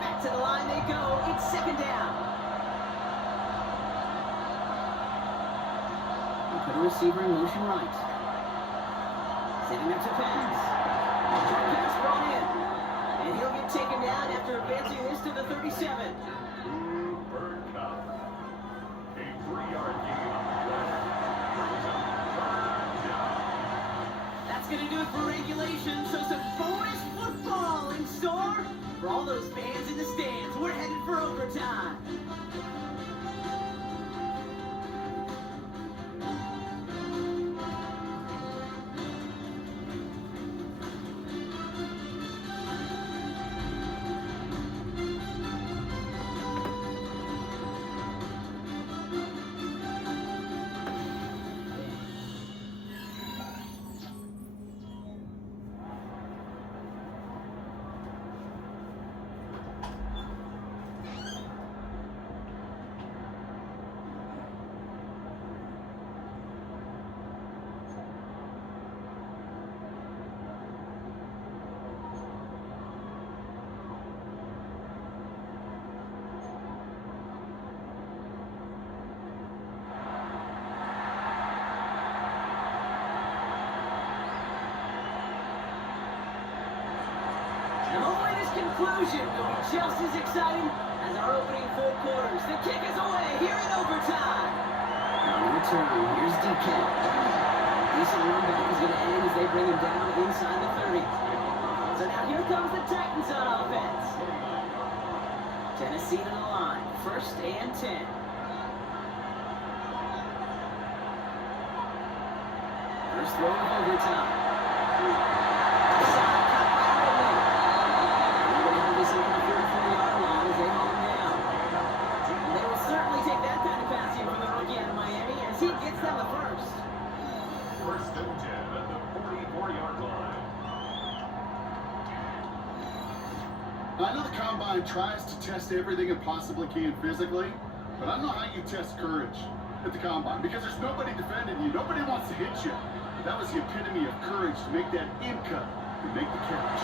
Back to the line they go. It's 2nd down. They put a receiver in motion right. Setting up to pass. Short pass brought in. And he'll get taken down after advancing this to the 37. Cooper Kupp. A 3-yard for regulation, so some bonus football in store for all those fans in the stands. We're headed for overtime. Hopefully this conclusion will be just as exciting as our opening 4 quarters. The kick is away here in overtime. On return, here's DK. Decent run back is going to end as they bring him down inside the 30. So now here comes the Titans on offense. Tennessee to the line. 1st and 10. First throw of overtime. He gets them the first. 1st and 10 at the 44-yard line. I know the combine tries to test everything it possibly can physically, but I don't know how you test courage at the combine because there's nobody defending you. Nobody wants to hit you. That was the epitome of courage to make that in cut and make the catch.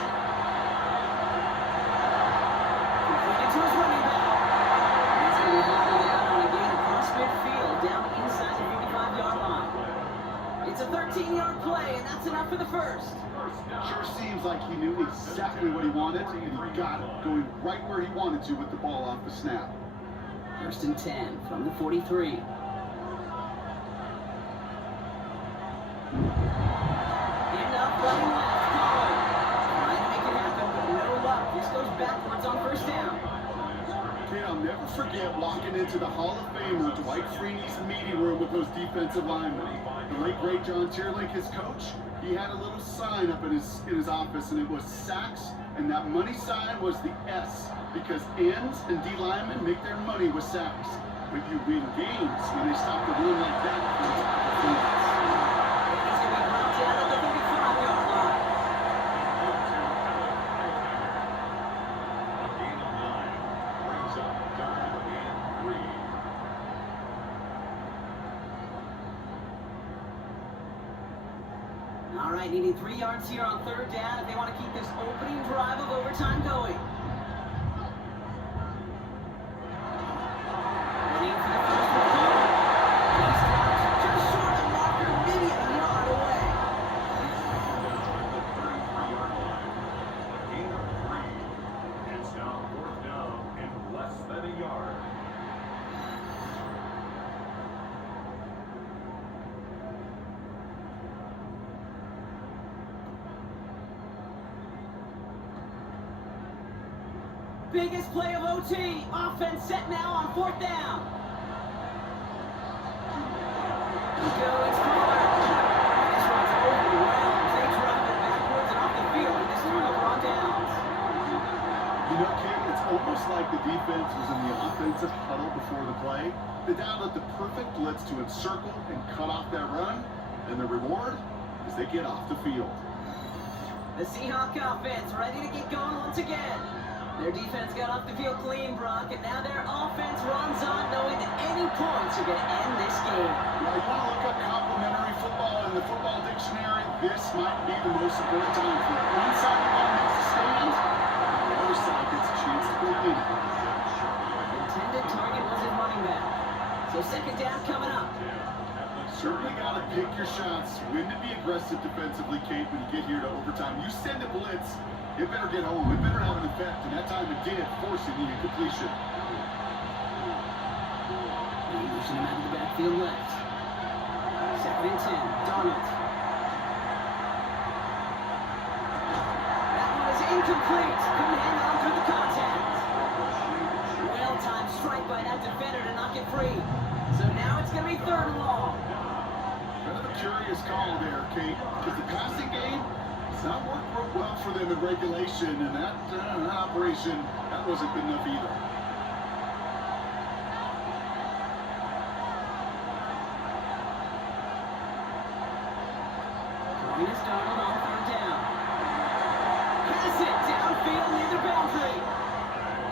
Completed to his running back. He's going to be hauled out on a gain across midfield down inside the 55-yard line. It's a 13-yard play, and that's enough for the first. Sure seems like he knew exactly what he wanted, and he got it, going right where he wanted to with the ball off the snap. 1st and 10 from the 43. End up running left, Collar. Trying to make it happen, but no luck. This goes backwards on 1st down. Okay, I'll never forget walking into the Hall of Famer Dwight Freeney's meeting room with those defensive linemen. The late great John Tierlink, his coach, he had a little sign up in his office, and it was sacks, and that money sign was the S, because ends and D linemen make their money with sacks. But you win games when they stop the run like that from the top of the field. He's going to be brought down at the 35-yard line. A gain of 9 brings up 3rd and 3. All right, needing 3 yards here on 3rd down if they want to keep this opening drive of overtime going. Waiting for the first one. He's down just short of marker, maybe a yard away. Down at the 33-yard line. A gain of 3. It's now 4th down and less than a yard. Biggest play of OT. Offense set now on 4th down. Go, it's Collar. This one's overwhelmed. They drive it backwards and off the field with this turnover on downs. You know, Kim, it's almost like the defense was in the offensive huddle before the play. They download the perfect blitz to encircle and cut off that run, and the reward is they get off the field. The Seahawks offense ready to get going once again. Their defense got off the field clean, Brock, and now their offense runs on knowing that any points are going to end this game. Now, you want to look up complimentary football in the football dictionary? This might be the most important time for it. One side of the ball makes a stand, and the other side gets a chance to go in. Intended target was his running back. So 2nd down coming up. Certainly got to pick your shots. When to be aggressive defensively, Kate, when you get here to overtime. You send a blitz, it better get home. It better have an effect, and that time it did, forcing the incompletion. Motion him out of the backfield left. 2nd and 10, Donald. Incomplete. Couldn't hang on through the contact. Well-timed strike by that defender to knock it free. So now it's going to be 3rd and long. Kind of a curious call there, Kate, because the passing game has not worked real well for them in regulation, and that operation, that wasn't good enough either. Going to start on 3rd down. Has it downfield near the boundary.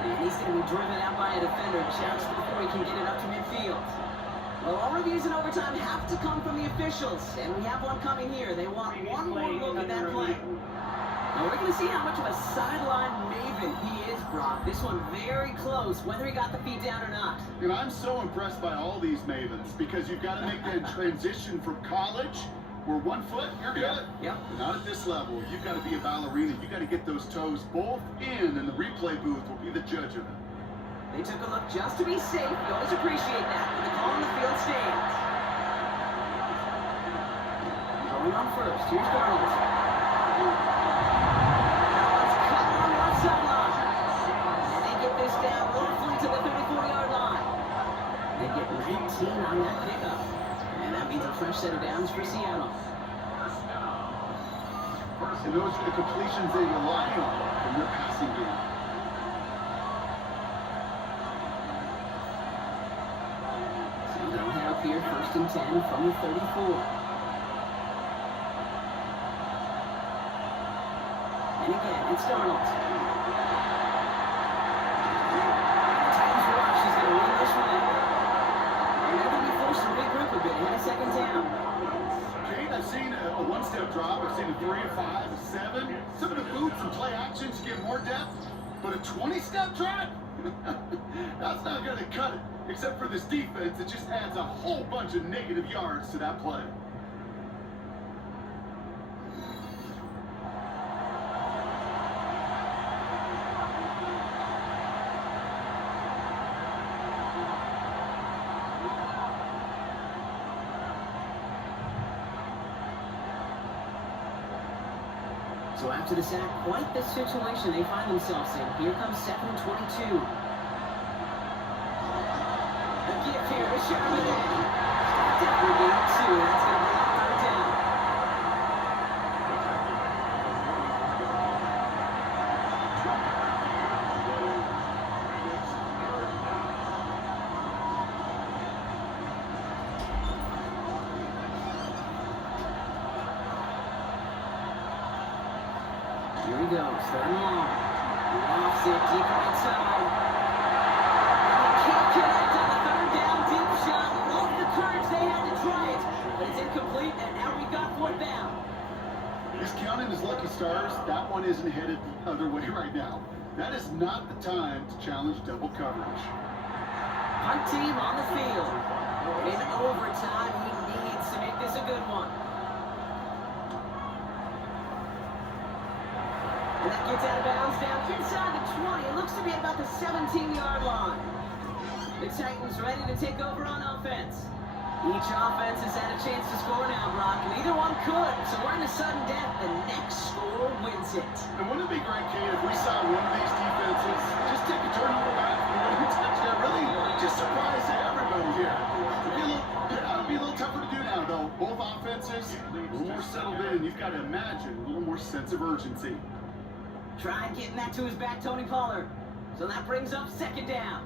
And he's going to be driven out by a defender just before he can get it up to midfield. Well, all reviews in overtime have to come from the officials, and we have one coming here. They want one more look at that play. Now we're going to see how much of a sideline maven he is, Brock. This one very close, whether he got the feet down or not. And I'm so impressed by all these mavens, because you've got to make that transition from college, where 1 foot, you're good. Yep. But not at this level. You've got to be a ballerina. You've got to get those toes both in, and the replay booth will be the judge of it. They took a look just to be safe. You always appreciate that, but the call on the field stands. Going on first. Here's Darnold. Darnold's cut on the left sideline. And they get this down roughly to the 34-yard line. They get 19 on that pickup. And that means a fresh set of downs for Seattle. And those are the completions they rely on from their passing game. They'll have here 1st and 10 from the 34. And again, it's Darnold. The Titans rush is going to win this one. And they're going to be forced to regroup a bit ahead of 2nd down. Kate, I've seen a one-step drop. I've seen a 3, a 5, a 7. Some of the boots and play actions get more depth. But a 20-step drop? That's not going to cut it. Except for this defense, it just adds a whole bunch of negative yards to that play. So after the sack, quite the situation they find themselves in. Here comes 2nd and 22. A gift here to Sherman. Definitely gain 2. That's going to bring up 3rd down. Here he goes, 3rd and long. Offset deep right side. And they can't connect on the 3rd down deep shot. Love the courage, they had to try it. But it's incomplete, and now we've got 4th down. He's counting his lucky stars. That one isn't headed the other way right now. That is not the time to challenge double coverage. Punt team on the field. In overtime, he needs to make this a good one. And that gets out of bounds down inside the 20. It looks to be about the 17-yard line. The Titans ready to take over on offense. Each offense has had a chance to score now, Brock. Neither one could. So we're in a sudden death. The next score wins it. And wouldn't it be great, Kate, if we saw one of these defenses just take a turnover back and win a touchdown? Really just surprise everybody here. It'd be a little tougher to do now, though. Both offenses a little more settled in. You've got to imagine a little more sense of urgency. Try getting that to his back, Tony Pollard. So that brings up 2nd down.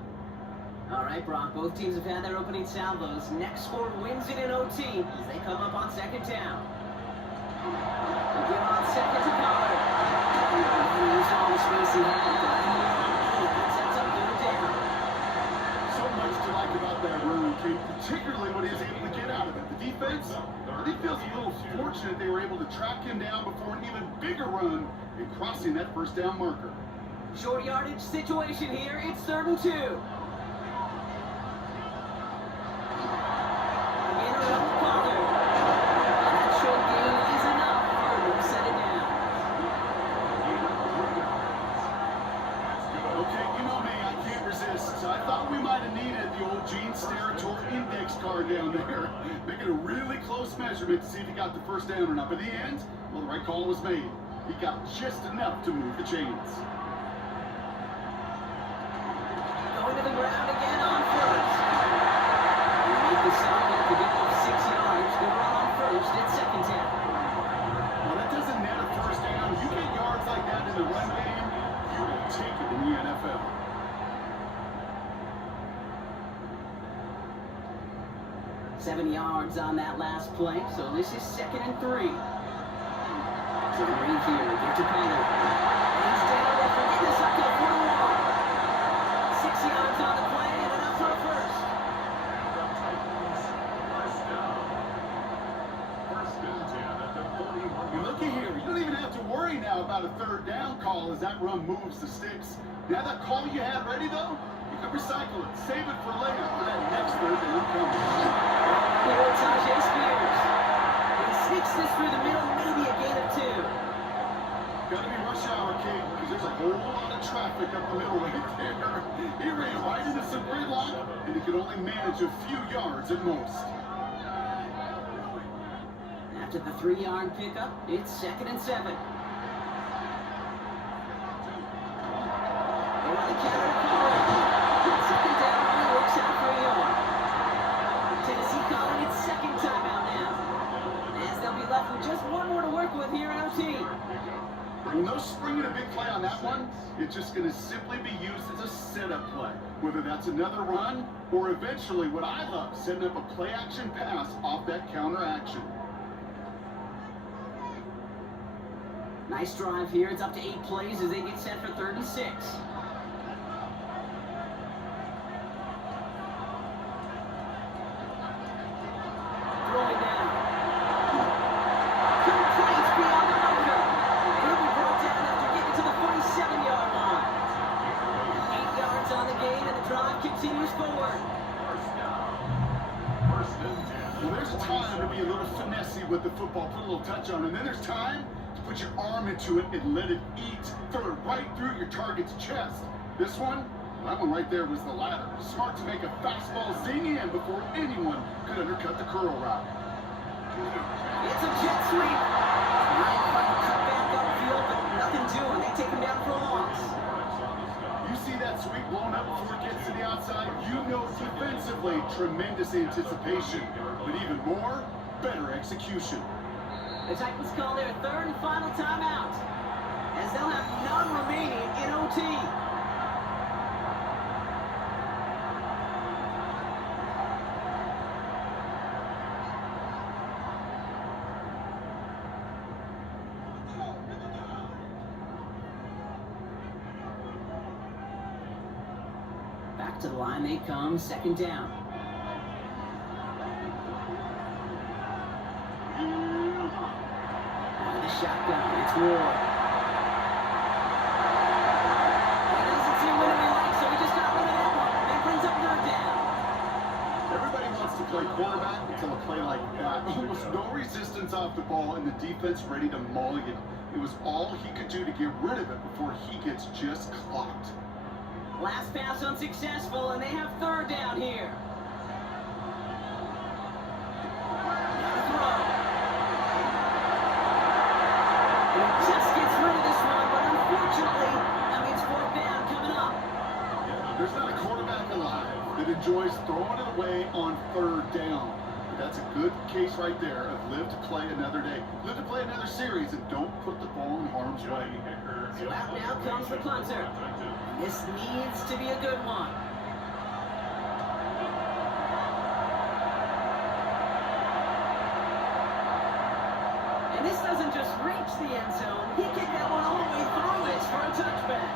All right, Brock, both teams have had their opening salvos. Next score wins it in OT as they come up on 2nd down. We'll give on 2nd to Pollard. He used all the space he had. That sets up 3rd down. So much to like about that run, Kate, particularly what he was able to get out of it. The defense, I think, feels a little fortunate they were able to track him down before an even bigger run in crossing that 1st down marker. Short yardage situation here. It's 3rd and 2. Interrupt Pollard. And that short gain is enough for him to set it down. Okay, you know me, I can't resist. I thought we might have needed the old Gene Steratore index card down there. Making a really close measurement to see if he got the 1st down or not. But in the end, well, the right call was made. He got just enough to move the chains. Going to the ground again on first. They make the stop after getting up 6 yards. Good run on first. It's second down. Well, that doesn't net a first down. You get yards like that in the run game, you will take it in the NFL. Seven yards on that last play, so this is 2nd and 3. So the Green here, get to Connor. And he's down there for goodness up to the 41. 6 yards on the play, and enough for a first. First down. First and 10 at the 41. And looky here, you don't even have to worry now about a third down call as that run moves the sticks. Now that call you had ready though, you can recycle it, save it for later for that next third down coming. Here, Tajay Spears. He sneaks this through the middle, maybe a gain of 2. Gotta be rush hour, King, because there's a whole lot of traffic up the middle right there. He ran right into some gridlock, and he could only manage a few yards at most. After the 3-yard pickup, it's 2nd and 7. They want the counter to call it. Second down, only works out for a yard. Tennessee calling its second timeout now, as they'll be left with just one more to work with here in OT. No springing a big play on that one. It's just going to simply be used as a setup play, whether that's another run or eventually what I love, setting up a play action pass off that counter action. Nice drive here. It's up to 8 plays as they get set for 36. Throwing down. Complete beyond the marker. And he'll be brought down after getting to the 47-yard line. 8 yards on the gain, and the drive continues forward. First down. First and 10. Well, there's a time to be a little finessey with the football, put a little touch on, and then there's time to put your arm into it and let it eat, throw it right through your target's chest. This one, that one right there was the latter. Smart to make a fastball zing in before anyone could undercut the curl route. It's a jet sweep. Ryan trying to cut back upfield, but nothing doing. They take him down for a loss. You see that sweep blown up before it gets to the outside, you know defensively, tremendous anticipation, but even more, better execution. The Titans call their 3rd and final timeout, as they'll have none remaining in OT. Back to the line they come, 2nd down. Out of the shotgun, it's Ward. He doesn't see what he likes, so he just got rid of that one. That brings up 3rd down. Everybody wants to play quarterback until a play like that. Almost no resistance off the ball and the defense ready to mulligan. It was all he could do to get rid of it before he gets just clocked. Last pass unsuccessful, and they have 3rd down here. Now to throw. And he just gets rid of this one, but unfortunately, that means 4th down coming up. There's not a quarterback alive that enjoys throwing it away on 3rd down. But that's a good case right there of live to play another day. Live to play another series and don't put the ball in harm's way. So out now comes the punter. This needs to be a good one. And this doesn't just reach the end zone. He kicked that one all the way through this for a touchback.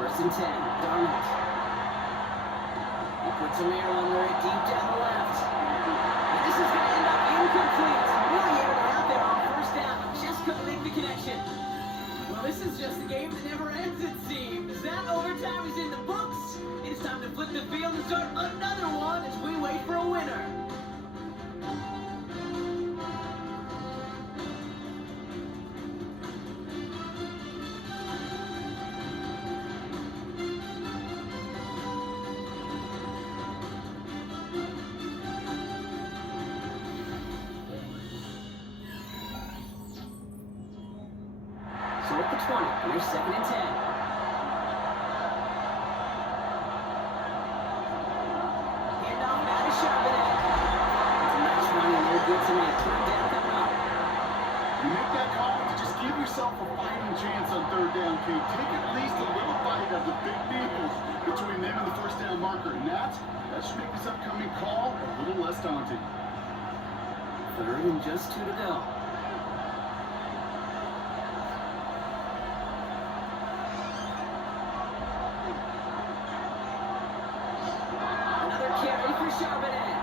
First and 10, Darnold. He puts a mirror under it deep down the left. And this is going to end up incomplete. Really able to out there on 1st down, but just couldn't make the connection. Well, this is just a game that never ends, it seems. That overtime is in the books. It's time to flip the field and start another one as we wait for a winner. 20. Here's 2nd and 10. Handoff now to Charbonnet. It's a nice run in there. Good to make. 3rd down coming up. You make that call to just give yourself a fighting chance on 3rd down, Kate. Take at least a little bite of the big deals between them and the 1st down marker. And that should make this upcoming call a little less daunting. 3rd and just 2 to go. Another carry for Charbonnet.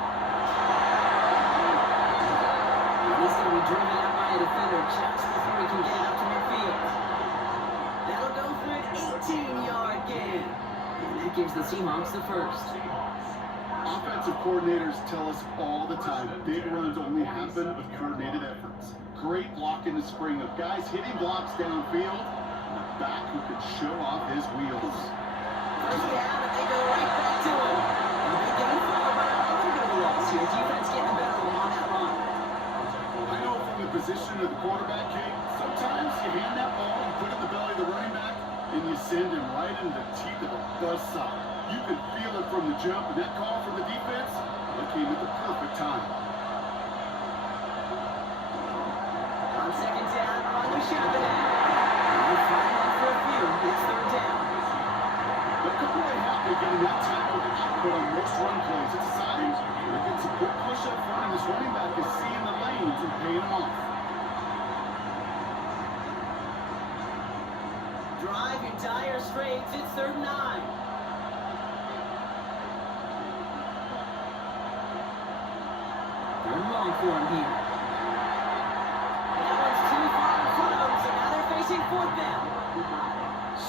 And he's going to be driven out by a defender just before he can get it up to midfield. That'll go for an 18-yard gain. And that gives the Seahawks the 1st. Offensive coordinators tell us all the time, big runs only happen with coordinated efforts. Great block in the spring of guys hitting blocks downfield, and a back who could show off his wheels. 1st down, and they go right back to him. And they gain followed by a little bit of a loss here. Defense getting better on that run. I know from the position of the quarterback, Kate, sometimes you hand that ball and put it in the belly of the running back, and you send him right into the teeth of a buzzsaw. You can feel it from the jump, and that call from the defense, that came at the perfect time. On 2nd down, on the Charbonnet. And they find out for a few. It's 3rd down. They're completely happy getting that type of output on most run plays. It's a sign they're getting some good push up front, and this running back is seeing the lanes and paying them off. Drive in dire straits. It's 3rd and 9. They're long for him here. And that one's too far in front of him, so now they're facing 4th down.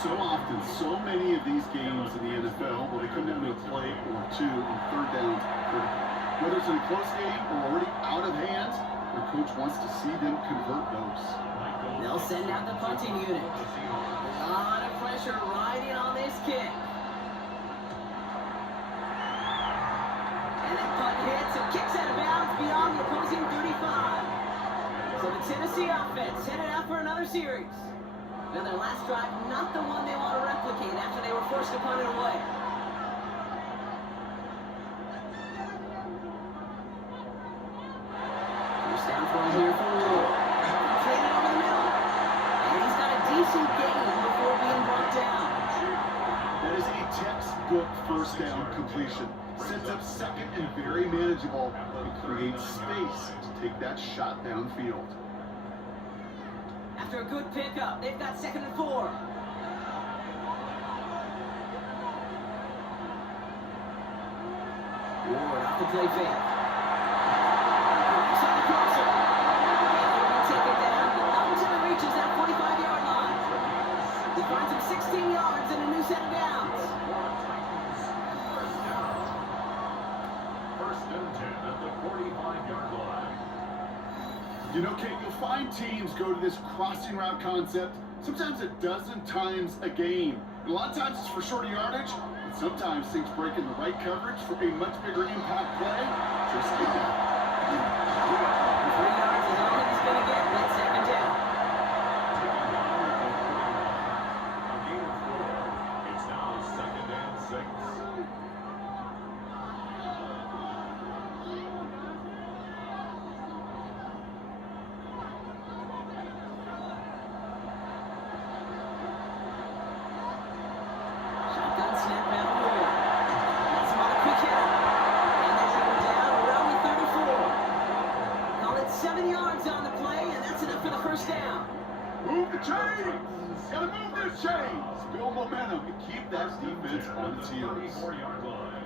So often, so many of these games in the NFL, where they come down to a play or two and 3rd downs are critical. Whether it's in a close game or already out of hand, the coach wants to see them convert those. They'll send out the punting unit. A lot of pressure riding on this kick. And that punt hits and kicks out of bounds beyond the opposing 35. So the Tennessee offense headed out for another series. Now their last drive, not the one they want to replicate after they were forced to punt it away. First down throw here for Rule. Playing it over the middle. And he's got a decent gain before being brought down. That is a textbook 1st down completion. Sets up 2nd and very manageable. It creates space to take that shot downfield. After a good pickup, they've got 2nd and 4. Ward off the play fake. Connects on the crosser. And he will take it down, but not until it reaches that 45-yard line. He finds him 16 yards and a new set of downs. 1st and 10 at the 45-yard line. You know, Kate, you'll find teams go to this crossing route concept sometimes a dozen times a game. And a lot of times it's for shorter yardage, but sometimes things break in the right coverage for a much bigger impact play. Just like that. 3 yards is all he's going to get. That's 2nd down. A gain of 4. It's now 2nd and 6. Shotgun snap now to Ward. That's him on a quick hitter. And they bring him down around the 34. Call it 7 yards on the play, and that's enough for the 1st down. Move the chains! Gotta move those chains! Build momentum and keep that defense on its heels. 34-yard line.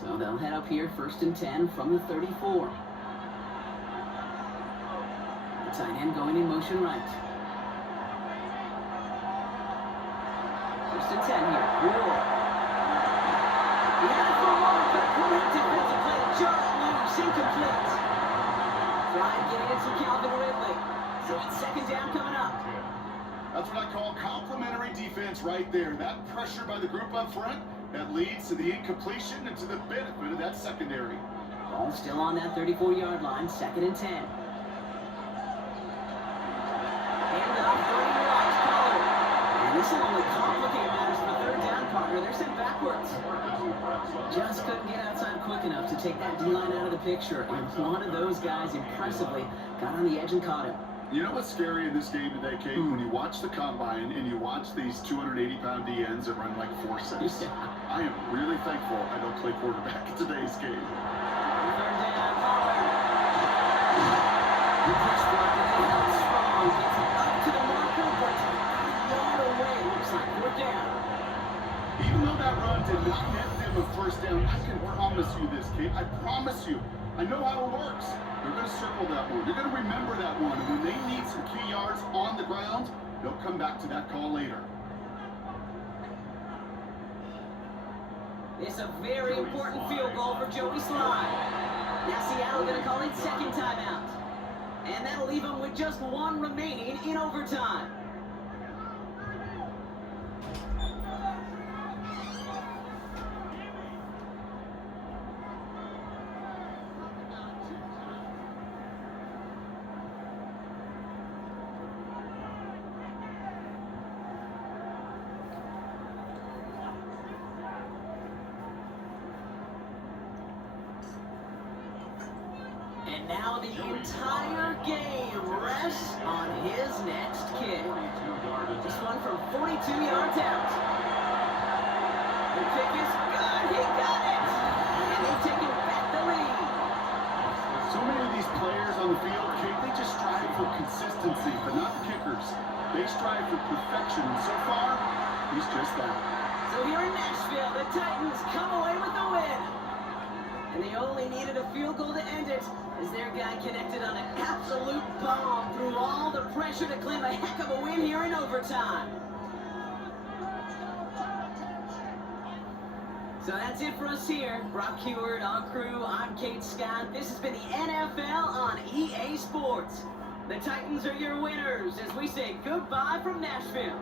So they'll head up here, 1st and 10 from the 34. The tight end going in motion right. 1st and 10 here. Ward. He had it for a moment, but a great defensive play. Just loose, incomplete. Bryant getting it to Calvin Ridley. So it's 2nd down coming up. That's what I call complementary defense right there. That pressure by the group up front, that leads to the incompletion and to the benefit of that secondary. Ball still on that 34-yard line, 2nd and 10. Hand off for This will only complicate matters for third down, partner. They're sent backwards. Just couldn't get outside quick enough to take that D-line out of the picture. And one of those guys impressively got on the edge and caught him. You know what's scary in this game today, Kate? When you watch the combine and you watch these 280-pound DNs that run like 4.6. I am really thankful I don't play quarterback in today's game. Third down, Pollard. The press block that they held strong gets it up to the marker, but a yard away. Looks like fourth down. Even though that run did not net them a first down, I can promise you this, Kate. I promise you. I know how it works. They're going to circle that one. They're going to remember that one. And when they need some key yards on the ground, they'll come back to that call later. It's a very important field goal for Joey Slye. Now Seattle going to call it second timeout. And that'll leave them with just one remaining in overtime. And now the entire game rests on his next kick. This one from 42 yards out. The kick is good. He got it. And they've taken back the lead. So many of these players on the field, Kate, they just strive for consistency, but not the kickers. They strive for perfection, and so far, he's just that. So here in Nashville, the Titans come away with the win. And they only needed a field goal to end it, as their guy connected on an absolute bomb through all the pressure to claim a heck of a win here in overtime. So that's it for us here. Brock Heward, our crew, I'm Kate Scott. This has been the NFL on EA Sports. The Titans are your winners as we say goodbye from Nashville.